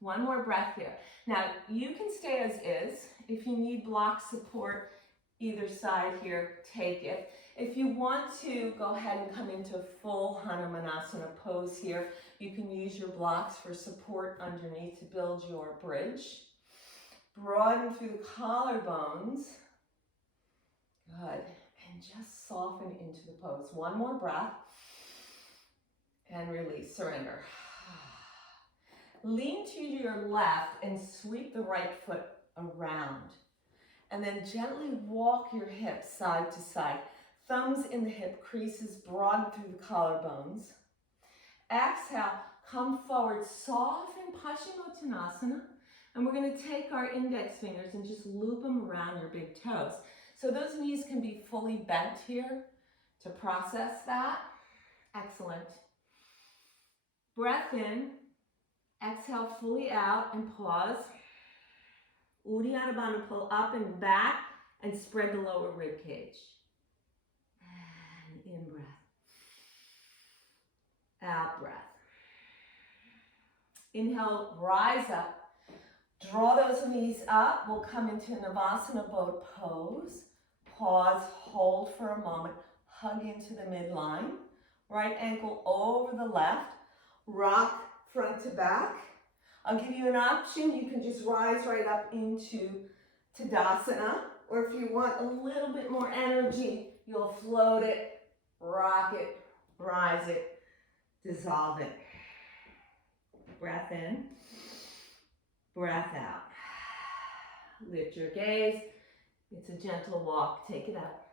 One more breath here. Now, you can stay as is. If you need block support either side here, take it. If you want to go ahead and come into full Hanumanasana pose here, you can use your blocks for support underneath to build your bridge. Broaden through the collarbones. Good. And just soften into the pose. One more breath. And release, surrender. Lean to your left and sweep the right foot around. And then gently walk your hips side to side. Thumbs in the hip creases, broaden through the collarbones. Exhale, come forward, soften Paschimottanasana. And we're going to take our index fingers and just loop them around your big toes. So those knees can be fully bent here to process that. Excellent. Breath in, exhale fully out and pause. Uddiyana Bandha, pull up and back and spread the lower rib cage. And in breath. Out breath. Inhale, rise up. Draw those knees up. We'll come into Navasana boat pose. Pause, hold for a moment. Hug into the midline. Right ankle over the left. Rock front to back. I'll give you an option. You can just rise right up into Tadasana. Or if you want a little bit more energy, you'll float it, rock it, rise it, dissolve it. Breath in, breath out. Lift your gaze. It's a gentle walk. Take it up.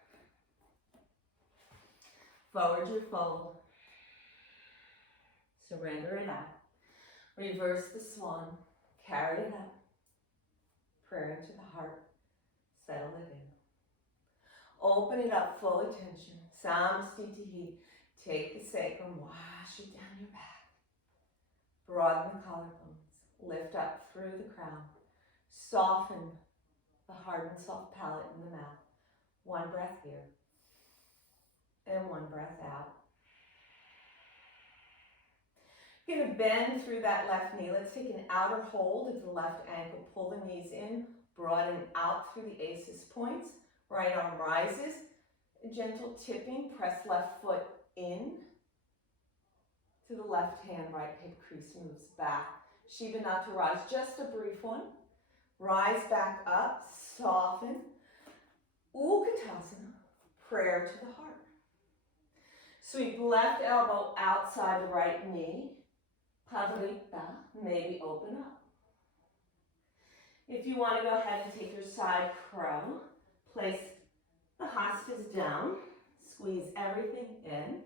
Forward your fold. Surrender it out. Reverse the swan. Carry it up. Prayer into the heart. Settle it in. Open it up, full attention. Samstitihi. Take the sacrum, wash it down your back. Broaden the collarbones. Lift up through the crown. Soften the hard and soft palate in the mouth. One breath here. And one breath out. You're going to bend through that left knee. Let's take an outer hold of the left ankle. Pull the knees in. Broaden out through the aces points. Right arm rises. A gentle tipping. Press left foot in. To the left hand, right hip crease moves back. Shiva Nata rise, just a brief one. Rise back up, soften. Utkatasana, prayer to the heart. Sweep left elbow outside the right knee. Pavarita, maybe open up. If you want to go ahead and take your side crow, place the hastas down, squeeze everything in.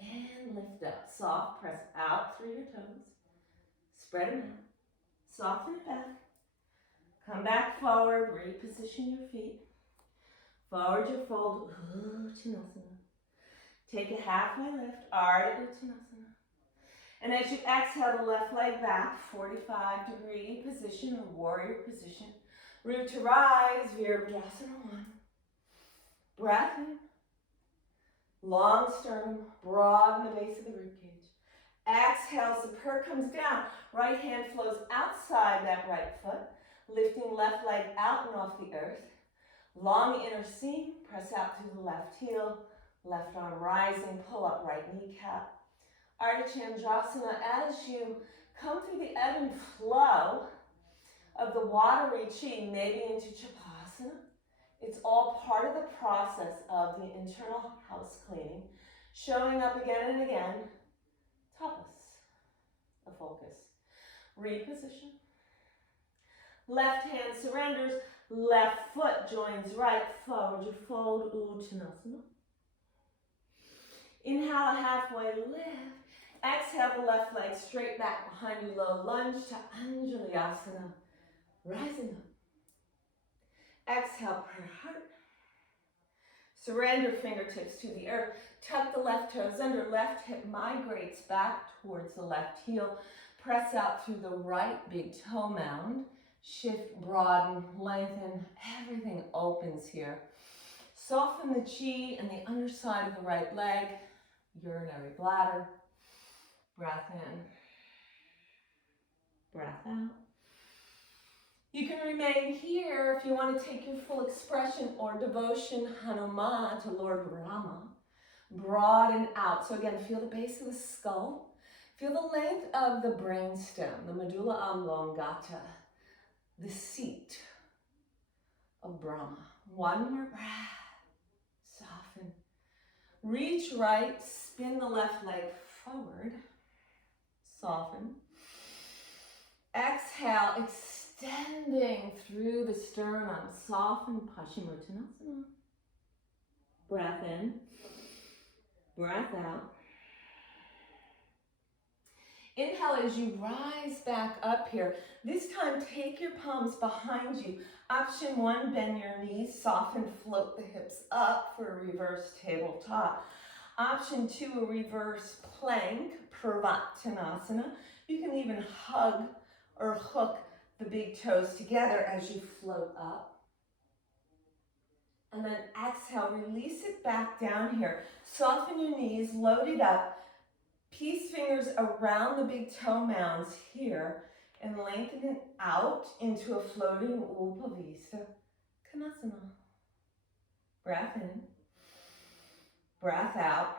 And lift up. Soft, press out through your toes. Spread them out. Soften it back. Come back forward. Reposition your feet. Forward your fold. Uttanasana. Take a halfway lift. Ardha Uttanasana. And as you exhale the left leg back, 45-degree position or warrior position. Root to rise. Virabhadrasana 1. Breath in. Long sternum, broaden the base of the ribcage. Exhale, Sapur comes down. Right hand flows outside that right foot, lifting left leg out and off the earth. Long inner seam, press out through the left heel, left arm rising, pull up right kneecap. Ardha Chandrasana, as you come through the ebb and flow of the watery chi, maybe into Chapasana. It's all part of the process of the internal house cleaning, showing up again and again. Tapas, a focus. Reposition. Left hand surrenders, left foot joins right, forward you fold, Uttanasana. Inhale, halfway lift. Exhale, the left leg straight back behind you, low lunge to Anjalayasana, rising up. Exhale, prayer heart. Surrender fingertips to the earth. Tuck the left toes under. Left hip migrates back towards the left heel. Press out through the right big toe mound. Shift, broaden, lengthen. Everything opens here. Soften the chi and the underside of the right leg. Urinary bladder. Breath in. Breath out. You can remain here if you want to take your full expression or devotion, Hanuman, to Lord Rama. Broaden out. So again, feel the base of the skull. Feel the length of the brainstem, the medulla oblongata, the seat of Brahma. One more breath. Soften. Reach right, spin the left leg forward. Soften. Exhale, extending through the sternum. Soften, Paschimottanasana. Breath in. Breath out. Inhale as you rise back up here. This time, take your palms behind you. Option 1, bend your knees, soften, float the hips up for a reverse tabletop. Option 2, a reverse plank, Purvattanasana. You can even hug or hook the big toes together as you float up. And then exhale, release it back down here. Soften your knees, load it up. Peace fingers around the big toe mounds here and lengthen it out into a floating Upavista Konasana. Breath in, breath out.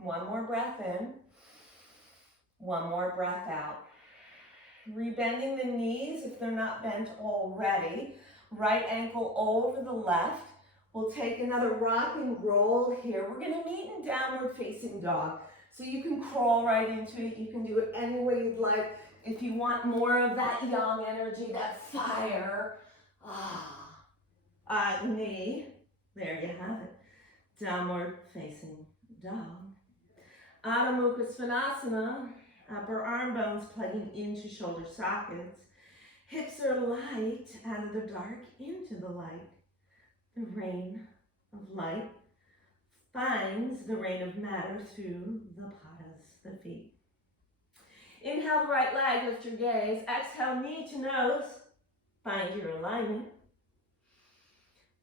One more breath in, one more breath out. Rebending the knees if they're not bent already. Right ankle over the left. We'll take another rock and roll here. We're gonna meet in downward facing dog. So you can crawl right into it. You can do it any way you'd like. If you want more of that yang energy, that fire, knee, there you have it. Downward facing dog. Adho Mukha Svanasana, upper arm bones plugging into shoulder sockets. Hips are light, out of the dark, into the light. The rain of light finds the rain of matter through the padas, the feet. Inhale the right leg, lift your gaze. Exhale, knee to nose. Find your alignment.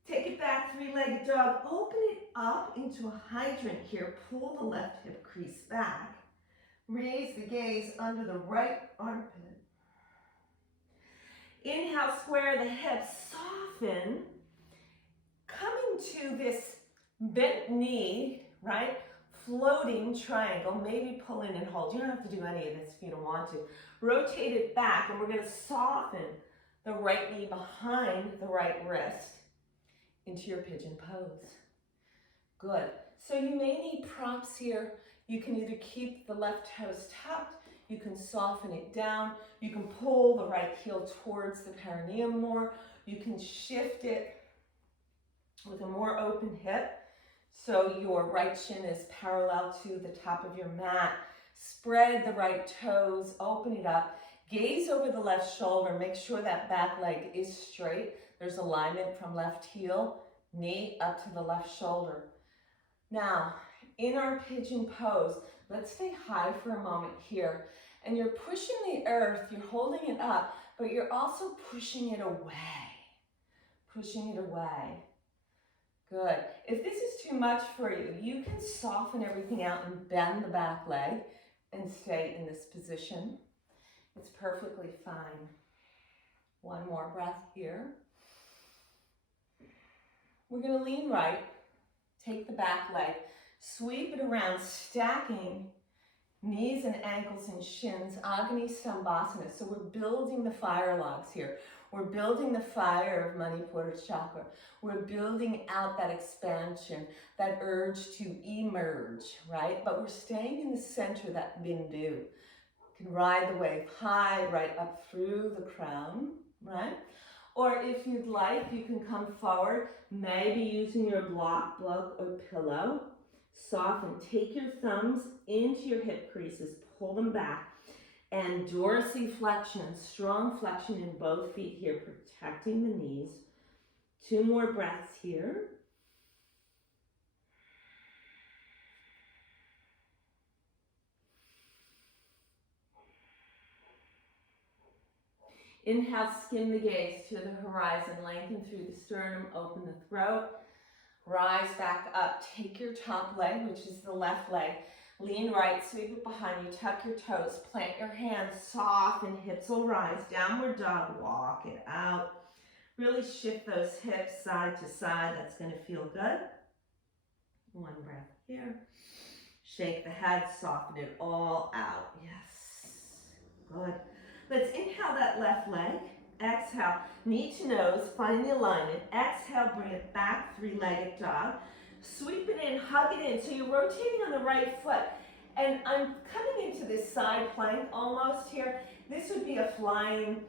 Take it back, three-legged dog. Open it up into a hydrant here. Pull the left hip crease back. Raise the gaze under the right armpit. Inhale, square the hips, soften. Coming to this bent knee, right? Floating triangle, maybe pull in and hold. You don't have to do any of this if you don't want to. Rotate it back, and we're gonna soften the right knee behind the right wrist into your pigeon pose. Good. So you may need props here. You can either keep the left toes tucked, you can soften it down, you can pull the right heel towards the perineum more, you can shift it with a more open hip so your right shin is parallel to the top of your mat. Spread the right toes, open it up, gaze over the left shoulder, make sure that back leg is straight. There's alignment from left heel, knee up to the left shoulder. Now, in our pigeon pose, let's stay high for a moment here. And you're pushing the earth, you're holding it up, but you're also pushing it away. Pushing it away. Good. If this is too much for you, you can soften everything out and bend the back leg and stay in this position. It's perfectly fine. One more breath here. We're going to lean right, take the back leg, sweep it around, stacking knees and ankles and shins, Agni Stambhasana. So we're building the fire logs here. We're building the fire of Manipura chakra. We're building out that expansion, that urge to emerge, right? But we're staying in the center, that bindu. You can ride the wave high, right up through the crown, right? Or if you'd like, you can come forward, maybe using your block book or pillow. Soften, take your thumbs into your hip creases, pull them back, and dorsiflexion, strong flexion in both feet here, protecting the knees. 2 more breaths here. Inhale, skim the gaze to the horizon, lengthen through the sternum, open the throat. Rise back up, take your top leg, which is the left leg, lean right, sweep it behind you, tuck your toes, plant your hands, soften, hips will rise, downward dog, walk it out. Really shift those hips side to side, that's gonna feel good. 1 breath here. Shake the head, soften it all out, yes, good. Let's inhale that left leg. Exhale, knee to nose, find the alignment. Exhale, bring it back, 3-legged dog. Sweep it in, hug it in. So you're rotating on the right foot. And I'm coming into this side plank almost here. This would be a flying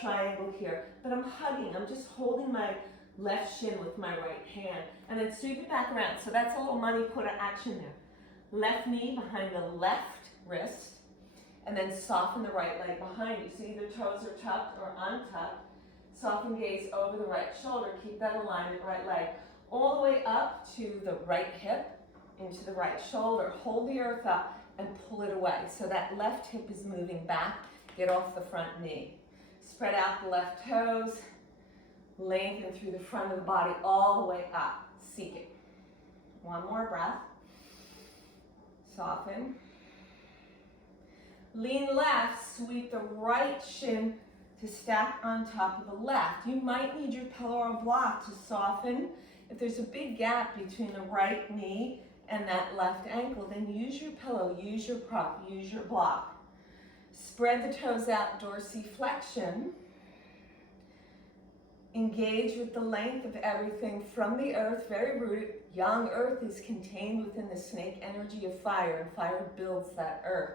triangle here. But I'm hugging, I'm just holding my left shin with my right hand. And then sweep it back around. So that's a little Manipura action there. Left knee behind the left wrist. And then soften the right leg behind you. So either toes are tucked or untucked. Soften gaze over the right shoulder. Keep that alignment, right leg. All the way up to the right hip, into the right shoulder. Hold the earth up and pull it away. So that left hip is moving back. Get off the front knee. Spread out the left toes. Lengthen through the front of the body all the way up. Seek it. 1 more breath. Soften. Lean left, sweep the right shin to stack on top of the left. You might need your pillow or block to soften. If there's a big gap between the right knee and that left ankle, then use your pillow, use your prop, use your block. Spread the toes out, dorsiflexion. Engage with the length of everything from the earth, very rooted. Young earth is contained within the snake energy of fire, and fire builds that earth.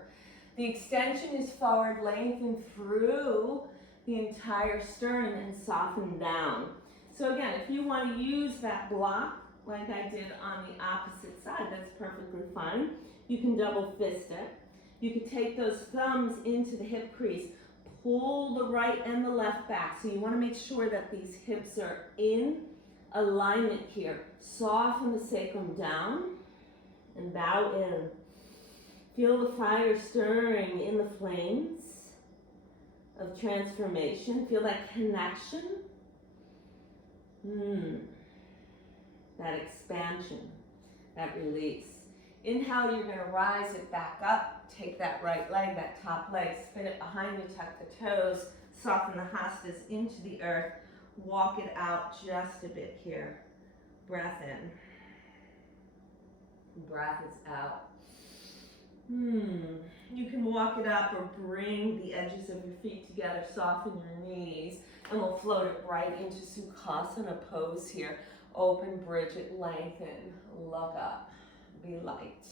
The extension is forward, lengthen through the entire sternum and soften down. So again, if you want to use that block like I did on the opposite side, that's perfectly fine. You can double fist it. You could take those thumbs into the hip crease, pull the right and the left back. So you want to make sure that these hips are in alignment here. Soften the sacrum down and bow in. Feel the fire stirring in the flames of transformation. Feel that connection. That expansion, that release. Inhale, you're going to rise it back up. Take that right leg, that top leg, spin it behind you, tuck the toes, soften the hastas into the earth. Walk it out just a bit here. Breath in. Breath is out. You can walk it up or bring the edges of your feet together, soften your knees, and we'll float it right into Sukhasana pose here. Open, bridge it, lengthen, look up, be light.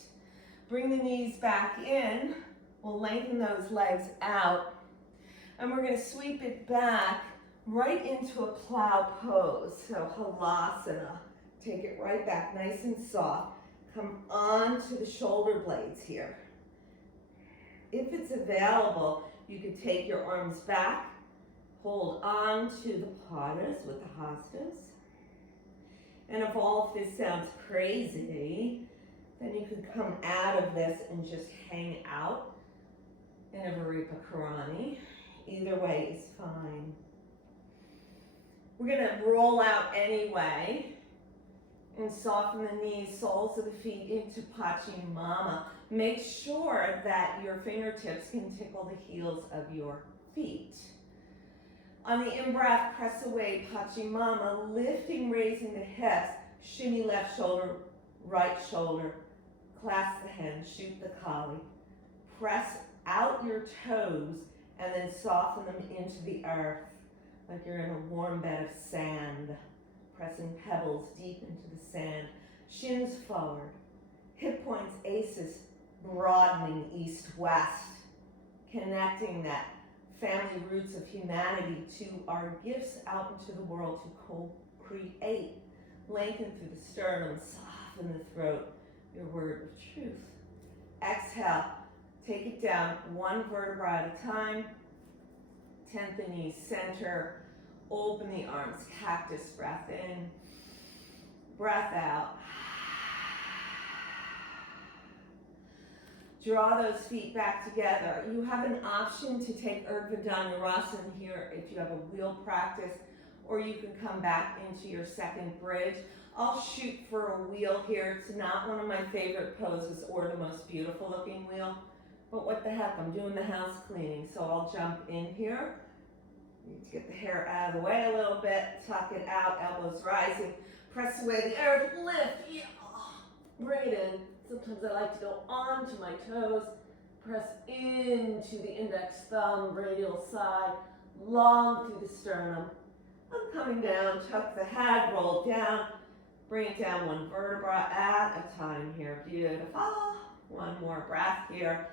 Bring the knees back in. We'll lengthen those legs out. And we're going to sweep it back right into a plow pose. So Halasana. Take it right back, nice and soft. Come onto the shoulder blades here. If it's available, you could take your arms back, hold on to the padas with the hastas. And if all of this sounds crazy, then you could come out of this and just hang out in a Varipa Karani. Either way is fine. We're gonna roll out anyway and soften the knees, soles of the feet into Paschimama. Make sure that your fingertips can tickle the heels of your feet. On the in-breath, press away, Paschimama, lifting, raising the hips, shimmy left shoulder, right shoulder, clasp the hands, shoot the Kali. Press out your toes and then soften them into the earth like you're in a warm bed of sand. Pressing pebbles deep into the sand. Shins forward. Hip points, aces, broadening east-west. Connecting that family roots of humanity to our gifts out into the world to co-create. Lengthen through the sternum, soften the throat. Your word of truth. Exhale. Take it down one vertebra at a time. 10th the knees, center. Open the arms, cactus breath in, breath out. Draw those feet back together. You have an option to take Urdhva Dhanurasana here if you have a wheel practice, or you can come back into your second bridge. I'll shoot for a wheel here. It's not one of my favorite poses or the most beautiful looking wheel, but what the heck, I'm doing the house cleaning, so I'll jump in here. Need to get the hair out of the way a little bit, tuck it out, elbows rising, press away the earth, lift, yeah. Right in. Sometimes I like to go onto my toes, press into the index thumb, radial side, long through the sternum. I'm coming down, tuck the head, roll down, bring it down one vertebra at a time here, beautiful. One more breath here,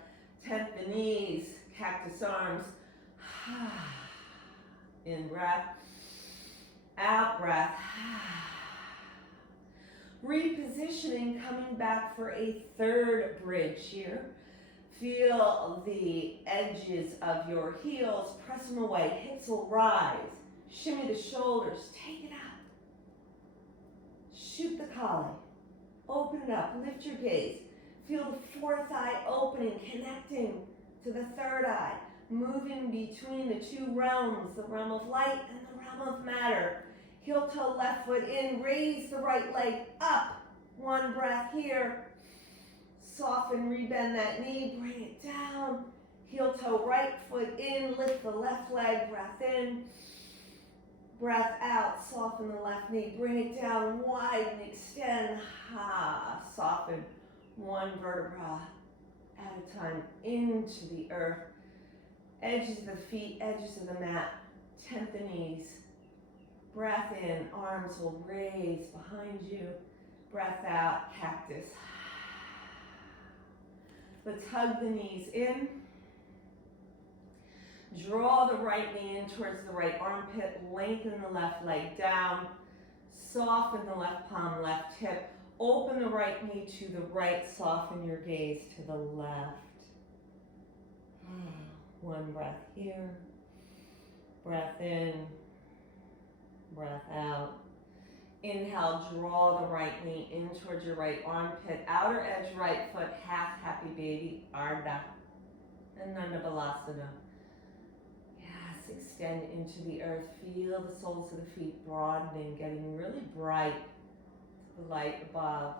10th the knees, cactus arms. In breath, out breath. Repositioning, coming back for a third bridge here. Feel the edges of your heels, press them away, hips will rise. Shimmy the shoulders, take it out. Shoot the Kali. Open it up, lift your gaze. Feel the fourth eye opening, connecting to the third eye. Moving between the two realms, the realm of light and the realm of matter. Heel toe, left foot in, raise the right leg up. One breath here. Soften, rebend that knee, bring it down. Heel toe, right foot in, lift the left leg, breath in. Breath out, soften the left knee, bring it down, widen, extend, soften one vertebra at a time into the earth. Edges of the feet, edges of the mat, tent the knees. Breath in, arms will raise behind you. Breath out, cactus. Let's hug the knees in. Draw the right knee in towards the right armpit. Lengthen the left leg down. Soften the left palm, left hip. Open the right knee to the right. Soften your gaze to the left. One breath here. Breath in. Breath out. Inhale, draw the right knee in towards your right armpit. Outer edge right foot, half happy baby, Ardha. Ananda Balasana. Yes, extend into the earth. Feel the soles of the feet broadening, getting really bright to the light above.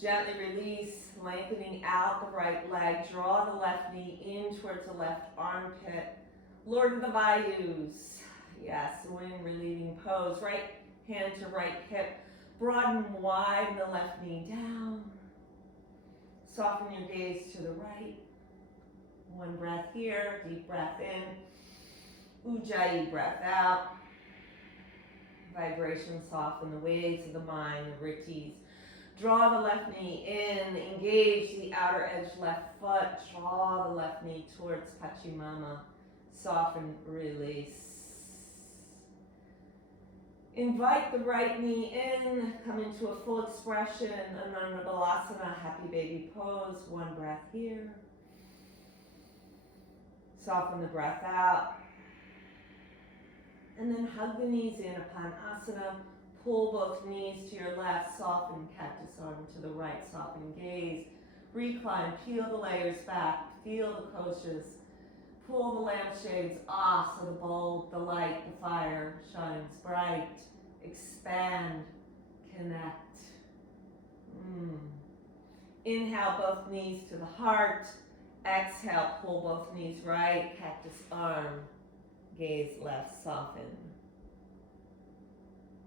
Gently release, lengthening out the right leg. Draw the left knee in towards the left armpit. Lord of the Bayous. Yes, wind relieving pose. Right hand to right hip. Broaden, widen the left knee down. Soften your gaze to the right. One breath here, deep breath in. Ujjayi, breath out. Vibration, soften the waves of the mind, the rittis. Draw the left knee in, engage the outer edge left foot. Draw the left knee towards Pachimama. Soften, release. Invite the right knee in, come into a full expression, Ananda Balasana, happy baby pose. One breath here. Soften the breath out. And then hug the knees in, Upanasana. Pull both knees to your left, soften cactus arm to the right, soften gaze. Recline, peel the layers back, feel the koshas. Pull the lampshades off so the bulb, the light, the fire shines bright. Expand, connect. Inhale, both knees to the heart. Exhale, pull both knees right, cactus arm. Gaze left, soften.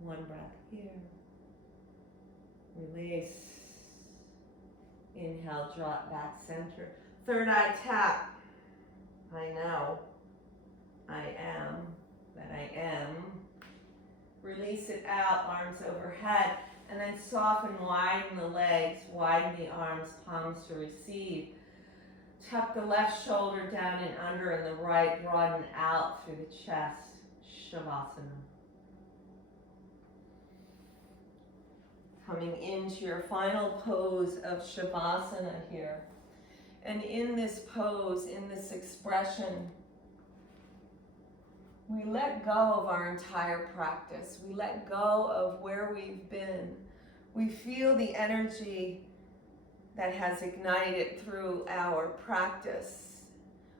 One breath here. Release. Inhale, drop back center. Third eye tap. I know. I am that I am. Release it out, arms overhead. And then soften, widen the legs, widen the arms, palms to receive. Tuck the left shoulder down and under, and the right broaden out through the chest. Shavasana. Coming into your final pose of Shavasana here. And in this pose, in this expression, we let go of our entire practice. We let go of where we've been. We feel the energy that has ignited through our practice.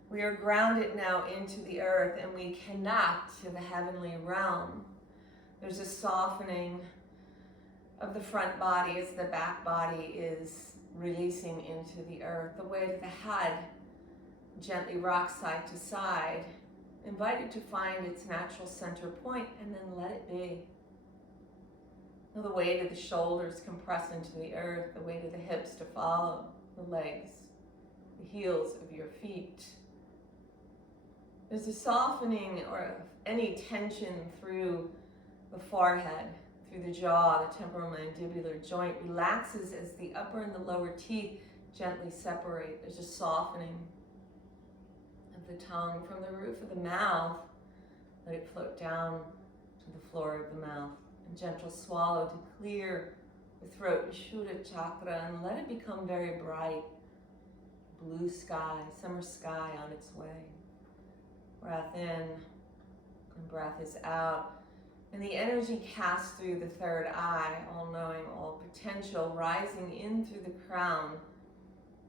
We are grounded now into the earth, and we connect to the heavenly realm. There's a softening of the front body as the back body is releasing into the earth. The weight of the head gently rocks side to side. Invite it to find its natural center point, and then let it be. Feel the weight of the shoulders compress into the earth, the weight of the hips to follow, the legs, the heels of your feet. There's a softening or any tension through the forehead, through the jaw, the temporomandibular joint relaxes as the upper and the lower teeth gently separate. There's a softening of the tongue from the roof of the mouth. Let it float down to the floor of the mouth. A gentle swallow to clear the throat, Vishuddha chakra, and let it become very bright. Blue sky, summer sky on its way. Breath in and breath is out. And the energy cast through the third eye, all knowing, all potential, rising in through the crown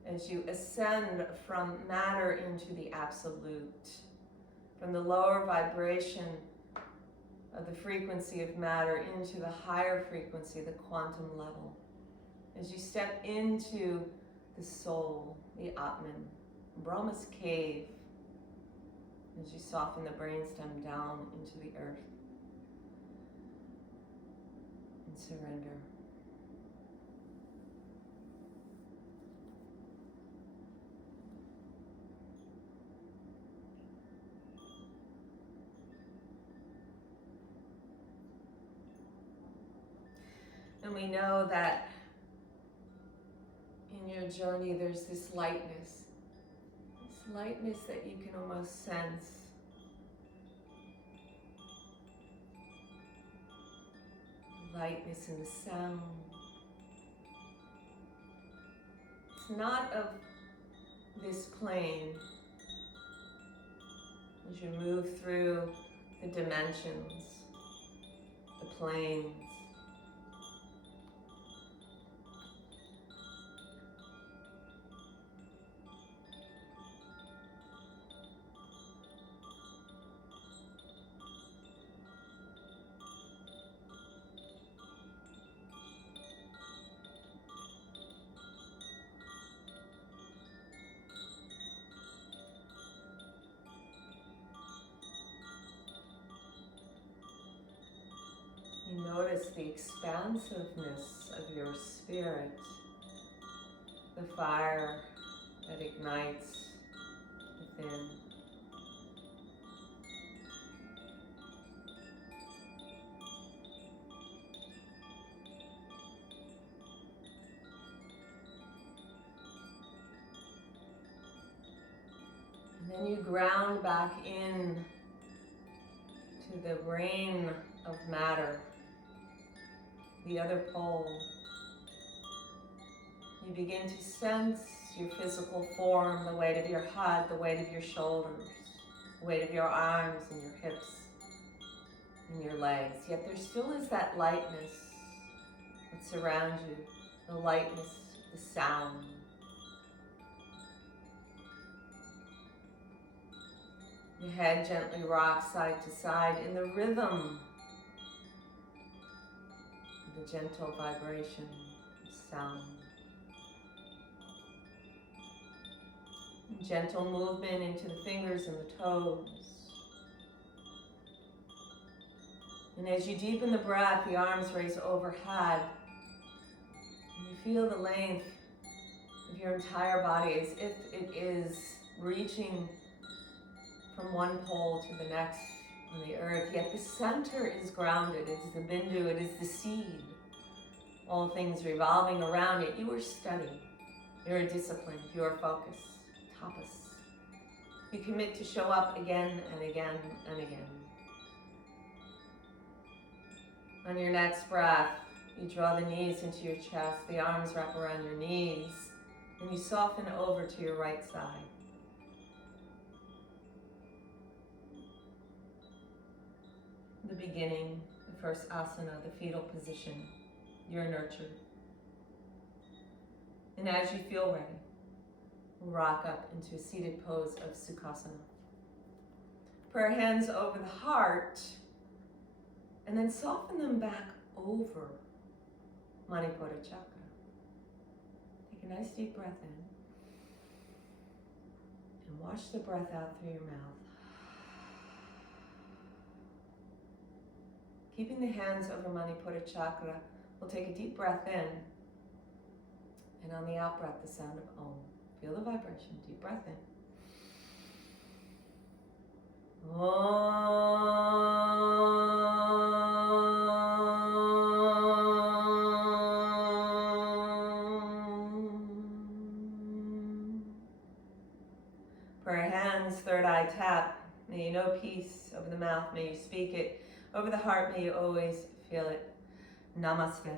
as you ascend from matter into the absolute, from the lower vibration of the frequency of matter into the higher frequency, the quantum level. As you step into the soul, the Atman, Brahma's cave, as you soften the brainstem down into the earth and surrender. And we know that in your journey there's this lightness that you can almost sense. Lightness in the sound. It's not of this plane. As you move through the dimensions, the planes, you notice the expansiveness of your spirit, the fire that ignites within. And then you ground back in to the rain of matter, the other pole. You begin to sense your physical form, the weight of your head, the weight of your shoulders, the weight of your arms and your hips and your legs. Yet there still is that lightness that surrounds you, the lightness, the sound. Your head gently rocks side to side in the rhythm of the gentle vibration of sound. Gentle movement into the fingers and the toes. And as you deepen the breath, the arms raise overhead. And you feel the length of your entire body as if it is reaching from one pole to the next on the earth. Yet the center is grounded. It is the bindu, it is the seed. All things revolving around it. You are steady. You are disciplined. You are focused. Tapas. You commit to show up again and again and again. On your next breath, you draw the knees into your chest, the arms wrap around your knees, and you soften over to your right side. The beginning, the first asana, the fetal position, you're nurtured. And as you feel ready, rock up into a seated pose of Sukhasana. Put our hands over the heart and then soften them back over Manipura Chakra. Take a nice deep breath in and wash the breath out through your mouth. Keeping the hands over Manipura Chakra, we'll take a deep breath in, and on the out breath, the sound of Om. Feel the vibration. Deep breath in. For our hands, third eye tap. May you know peace. Over the mouth, may you speak it. Over the heart, may you always feel it. Namaste.